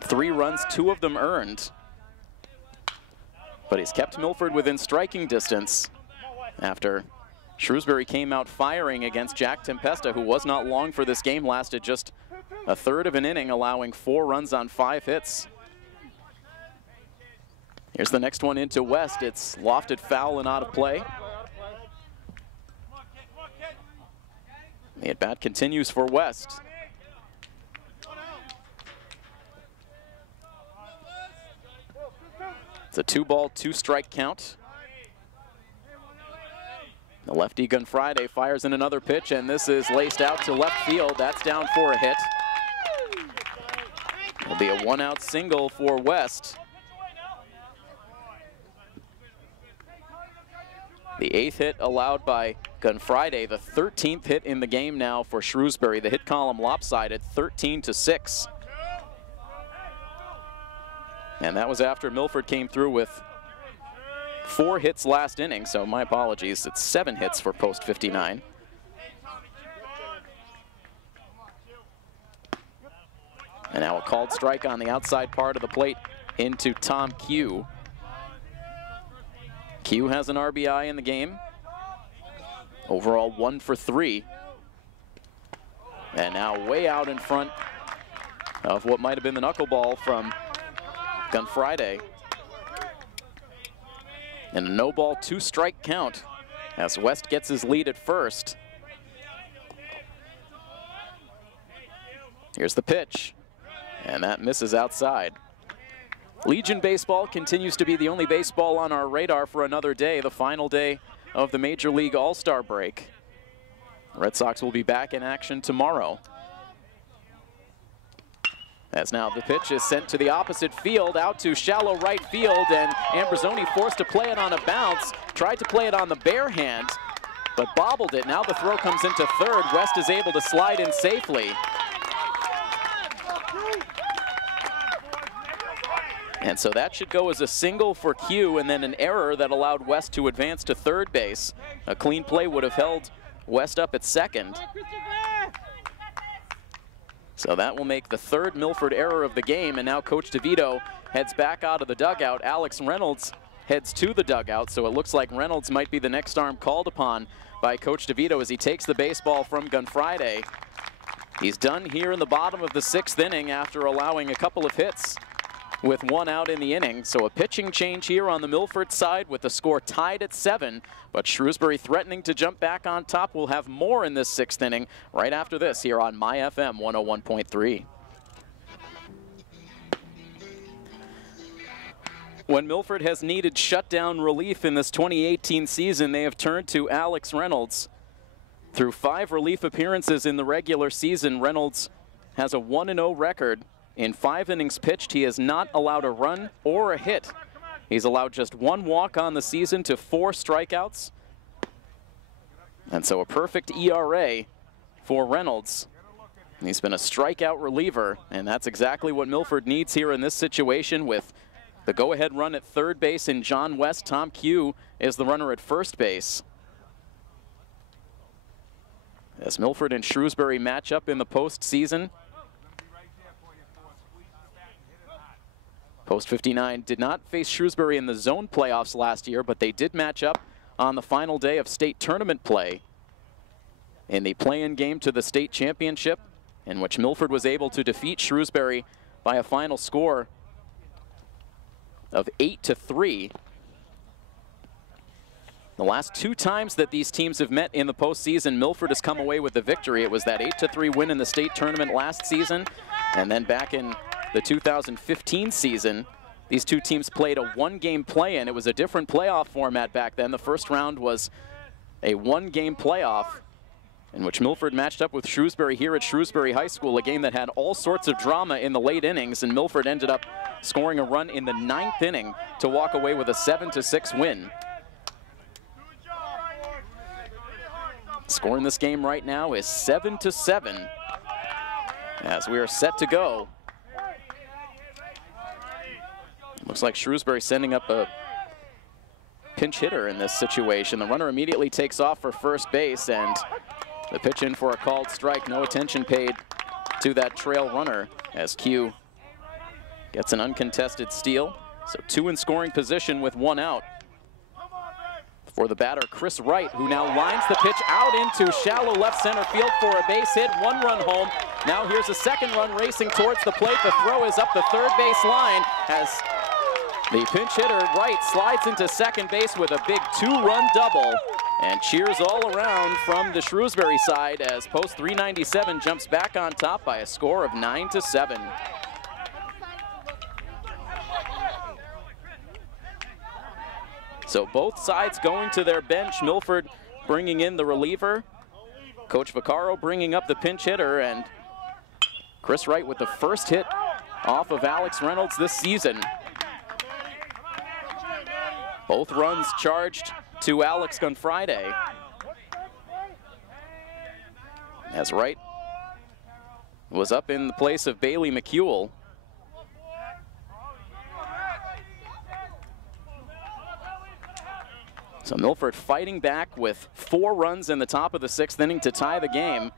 3 runs, 2 of them earned. But he's kept Milford within striking distance after Shrewsbury came out firing against Jack Tempesta, who was not long for this game, lasted just a third of an inning, allowing 4 runs on 5 hits. Here's the next one into West. It's lofted foul and out of play. The at-bat continues for West. It's a 2-ball, 2-strike count. The lefty Gunfriday fires in another pitch, and this is laced out to left field. That's down for a hit. It'll be a 1-out single for West. The 8th hit allowed by Gunfriday, the 13th hit in the game now for Shrewsbury. The hit column lopsided, 13-6. And that was after Milford came through with 4 hits last inning, so my apologies, it's 7 hits for post 59. And now a called strike on the outside part of the plate into Tom Q. Q has an RBI in the game. Overall 1 for 3. And now way out in front of what might have been the knuckleball from Gunfriday. And a no-ball, 2-strike count as West gets his lead at first. Here's the pitch, and that misses outside. Legion baseball continues to be the only baseball on our radar for another day, the final day of the Major League All-Star break. The Red Sox will be back in action tomorrow. As now the pitch is sent to the opposite field, out to shallow right field, and Ambrosoni forced to play it on a bounce, tried to play it on the bare hand, but bobbled it. Now the throw comes into third. West is able to slide in safely. And so that should go as a single for Q, and then an error that allowed West to advance to third base. A clean play would have held West up at second. So that will make the 3rd Milford error of the game, and now Coach DeVito heads back out of the dugout. Alex Reynolds heads to the dugout, so it looks like Reynolds might be the next arm called upon by Coach DeVito as he takes the baseball from Gunfriday. He's done here in the bottom of the 6th inning after allowing a couple of hits with 1 out in the inning. So a pitching change here on the Milford side with the score tied at 7, but Shrewsbury threatening to jump back on top. We'll have more in this 6th inning right after this here on My FM 101.3. When Milford has needed shutdown relief in this 2018 season, they have turned to Alex Reynolds. Through 5 relief appearances in the regular season, Reynolds has a 1-0 record. In 5 innings pitched, he has not allowed a run or a hit. He's allowed just 1 walk on the season to 4 strikeouts. And so a perfect ERA for Reynolds. He's been a strikeout reliever, and that's exactly what Milford needs here in this situation with the go-ahead run at third base in John West. Tom Q is the runner at first base. As Milford and Shrewsbury match up in the postseason. Post 59 did not face Shrewsbury in the zone playoffs last year, but they did match up on the final day of state tournament play in the play-in game to the state championship, in which Milford was able to defeat Shrewsbury by a final score of 8-3. The last two times that these teams have met in the postseason, Milford has come away with the victory. It was that 8-3 win in the state tournament last season, and then back in the 2015 season, these two teams played a one-game play-in. It was a different playoff format back then. The first round was a one-game playoff in which Milford matched up with Shrewsbury here at Shrewsbury High School, a game that had all sorts of drama in the late innings, and Milford ended up scoring a run in the 9th inning to walk away with a 7-6 win. Score in this game right now is 7-7 as we are set to go. Looks like Shrewsbury sending up a pinch hitter in this situation. The runner immediately takes off for first base, and the pitch in for a called strike. No attention paid to that trail runner as Q gets an uncontested steal. So two in scoring position with one out for the batter, Chris Wright, who now lines the pitch out into shallow left center field for a base hit. One run home. Now here's a second run racing towards the plate. The throw is up the third base line as the pinch hitter Wright slides into second base with a big two-run double. And cheers all around from the Shrewsbury side as post 397 jumps back on top by a score of 9-7. So both sides going to their bench. Milford bringing in the reliever. Coach Vaccaro bringing up the pinch hitter, and Chris Wright with the first hit off of Alex Reynolds this season. Both runs charged to Alex on Friday. As Wright was up in the place of Bailey McEwell. So Milford fighting back with 4 runs in the top of the 6th inning to tie the game.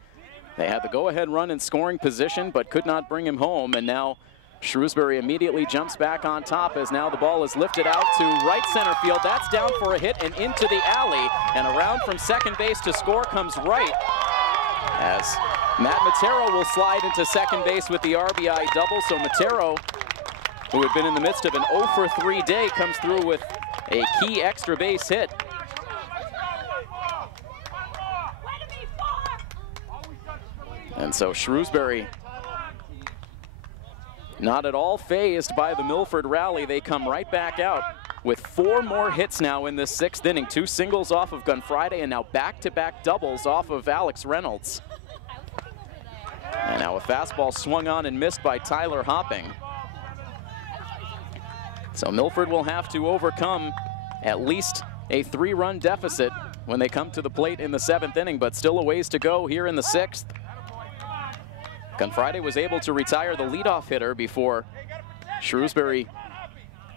They had the go-ahead run in scoring position, but could not bring him home, and now Shrewsbury immediately jumps back on top as now the ball is lifted out to right center field. That's down for a hit and into the alley, and around from second base to score comes Wright as Matt Matero will slide into second base with the RBI double. So Matero, who had been in the midst of an 0-for-3 day, comes through with a key extra base hit. And so Shrewsbury not at all fazed by the Milford rally. They come right back out with 4 more hits now in this 6th inning. 2 singles off of Gun Friday, and now back-to-back doubles off of Alex Reynolds. And now a fastball swung on and missed by Tyler Hopping. So Milford will have to overcome at least a 3-run deficit when they come to the plate in the 7th inning, but still a ways to go here in the 6th. Gun Friday was able to retire the leadoff hitter before Shrewsbury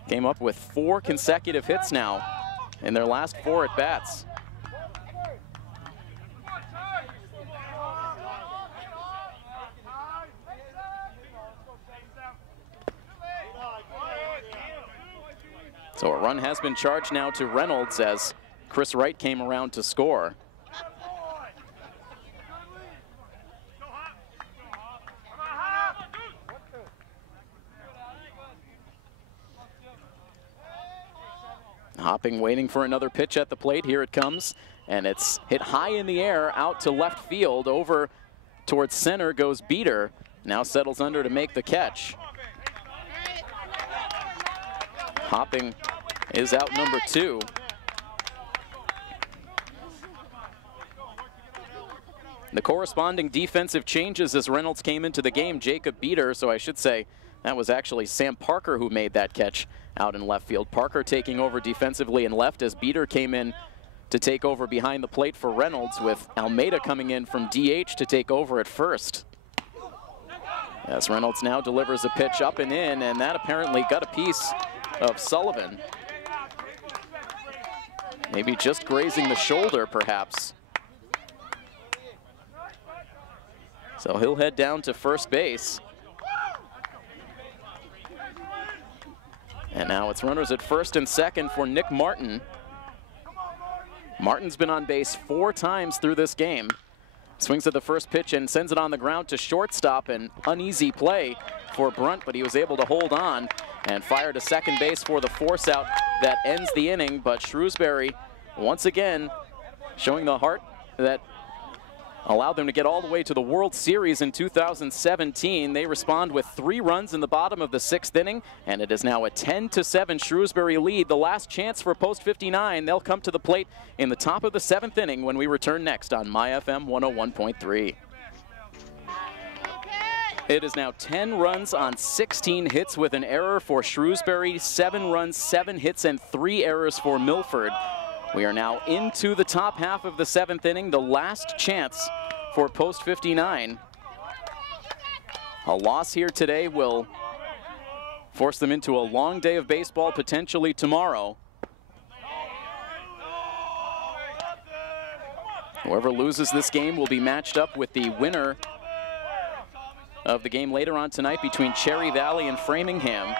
came up with 4 consecutive hits now in their last 4 at-bats. So a run has been charged now to Reynolds as Chris Wright came around to score. Hopping waiting for another pitch at the plate. Here it comes, and it's hit high in the air out to left field. Over towards center goes Beater. Now settles under to make the catch. Hopping is out number 2. The corresponding defensive changes as Reynolds came into the game. Jacob Beater, so I should say that was actually Sam Parker who made that catch out in left field. Parker taking over defensively in left as Beater came in to take over behind the plate for Reynolds, with Almeida coming in from DH to take over at first. As Reynolds now delivers a pitch up and in, and that apparently got a piece of Sullivan. Maybe just grazing the shoulder, perhaps. So he'll head down to first base. And now it's runners at first and second for Nick Martin. Martin's been on base 4 times through this game. Swings at the first pitch and sends it on the ground to shortstop. An uneasy play for Brunt, but he was able to hold on and fire to second base for the force out that ends the inning. But Shrewsbury, once again, showing the heart that allowed them to get all the way to the World Series in 2017. They respond with 3 runs in the bottom of the 6th inning, and it is now a 10-7 Shrewsbury lead. The last chance for post 59. They'll come to the plate in the top of the 7th inning when we return next on MyFM 101.3. It is now 10 runs on 16 hits with an error for Shrewsbury, 7 runs, 7 hits, and 3 errors for Milford. We are now into the top half of the 7th inning, the last chance for post 59. A loss here today will force them into a long day of baseball potentially tomorrow. Whoever loses this game will be matched up with the winner of the game later on tonight between Cherry Valley and Framingham.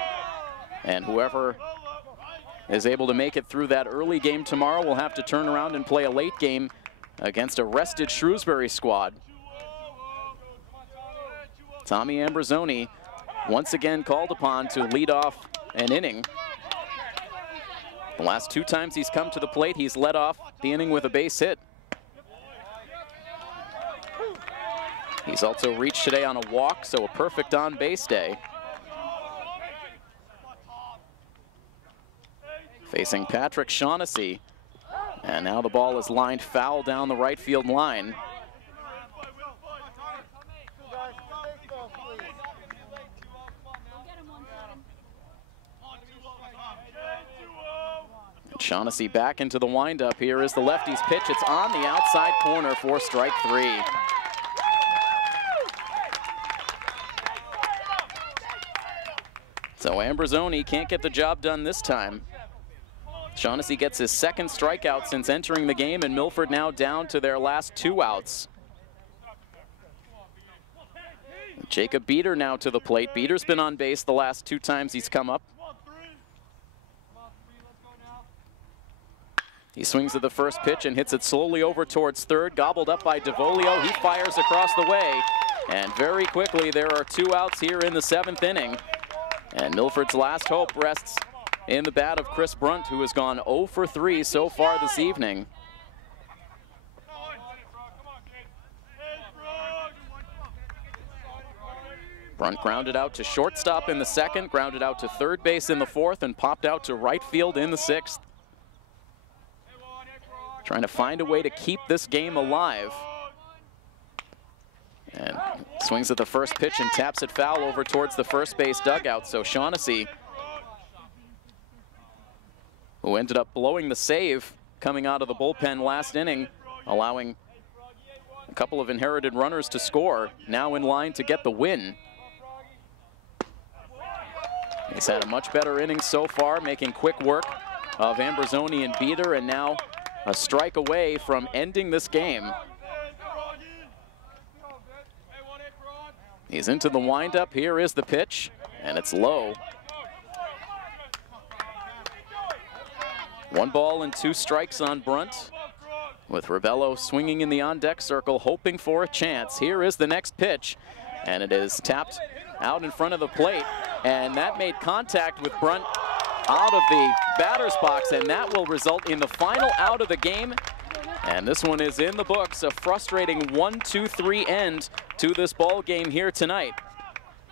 And whoever is able to make it through that early game tomorrow will have to turn around and play a late game against a rested Shrewsbury squad. Tommy Ambrosoni once again called upon to lead off an inning. The last 2 times he's come to the plate, he's led off the inning with a base hit. He's also reached today on a walk, so a perfect on-base day. Facing Patrick Shaughnessy, and now the ball is lined foul down the right field line. And Shaughnessy back into the windup. Here is the lefty's pitch. It's on the outside corner for strike 3. So Ambrosoni can't get the job done this time. Shaughnessy gets his 2nd strikeout since entering the game, and Milford now down to their last 2 outs. Jacob Beater now to the plate. Beater's been on base the last 2 times he's come up. He swings at the first pitch and hits it slowly over towards third, gobbled up by DeVolio. He fires across the way, and very quickly there are 2 outs here in the 7th inning. And Milford's last hope rests in the bat of Chris Brunt, who has gone 0 for 3 so far this evening. Brunt grounded out to shortstop in the 2nd, grounded out to third base in the 4th, and popped out to right field in the 6th. Trying to find a way to keep this game alive. And swings at the first pitch and taps it foul over towards the first base dugout. So Shaughnessy, who ended up blowing the save coming out of the bullpen last inning, allowing a couple of inherited runners to score, now in line to get the win. He's had a much better inning so far, making quick work of Ambrosoni and Beater, and now a strike away from ending this game. He's into the windup. Here is the pitch, and it's low. 1 ball and 2 strikes on Brunt, with Rebello swinging in the on-deck circle, hoping for a chance. Here is the next pitch, and it is tapped out in front of the plate, and that made contact with Brunt out of the batter's box, and that will result in the final out of the game. And this one is in the books. A frustrating 1-2-3 end to this ball game here tonight,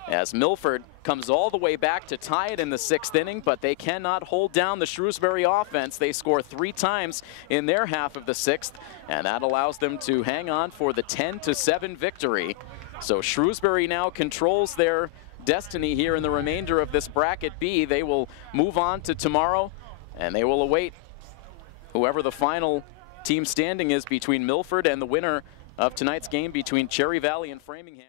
as Milford comes all the way back to tie it in the 6th inning, but they cannot hold down the Shrewsbury offense. They score 3 times in their half of the 6th, and that allows them to hang on for the 10-7 victory. So Shrewsbury now controls their destiny here in the remainder of this bracket B. They will move on to tomorrow, and they will await whoever the final team standing is between Milford and the winner of tonight's game between Cherry Valley and Framingham.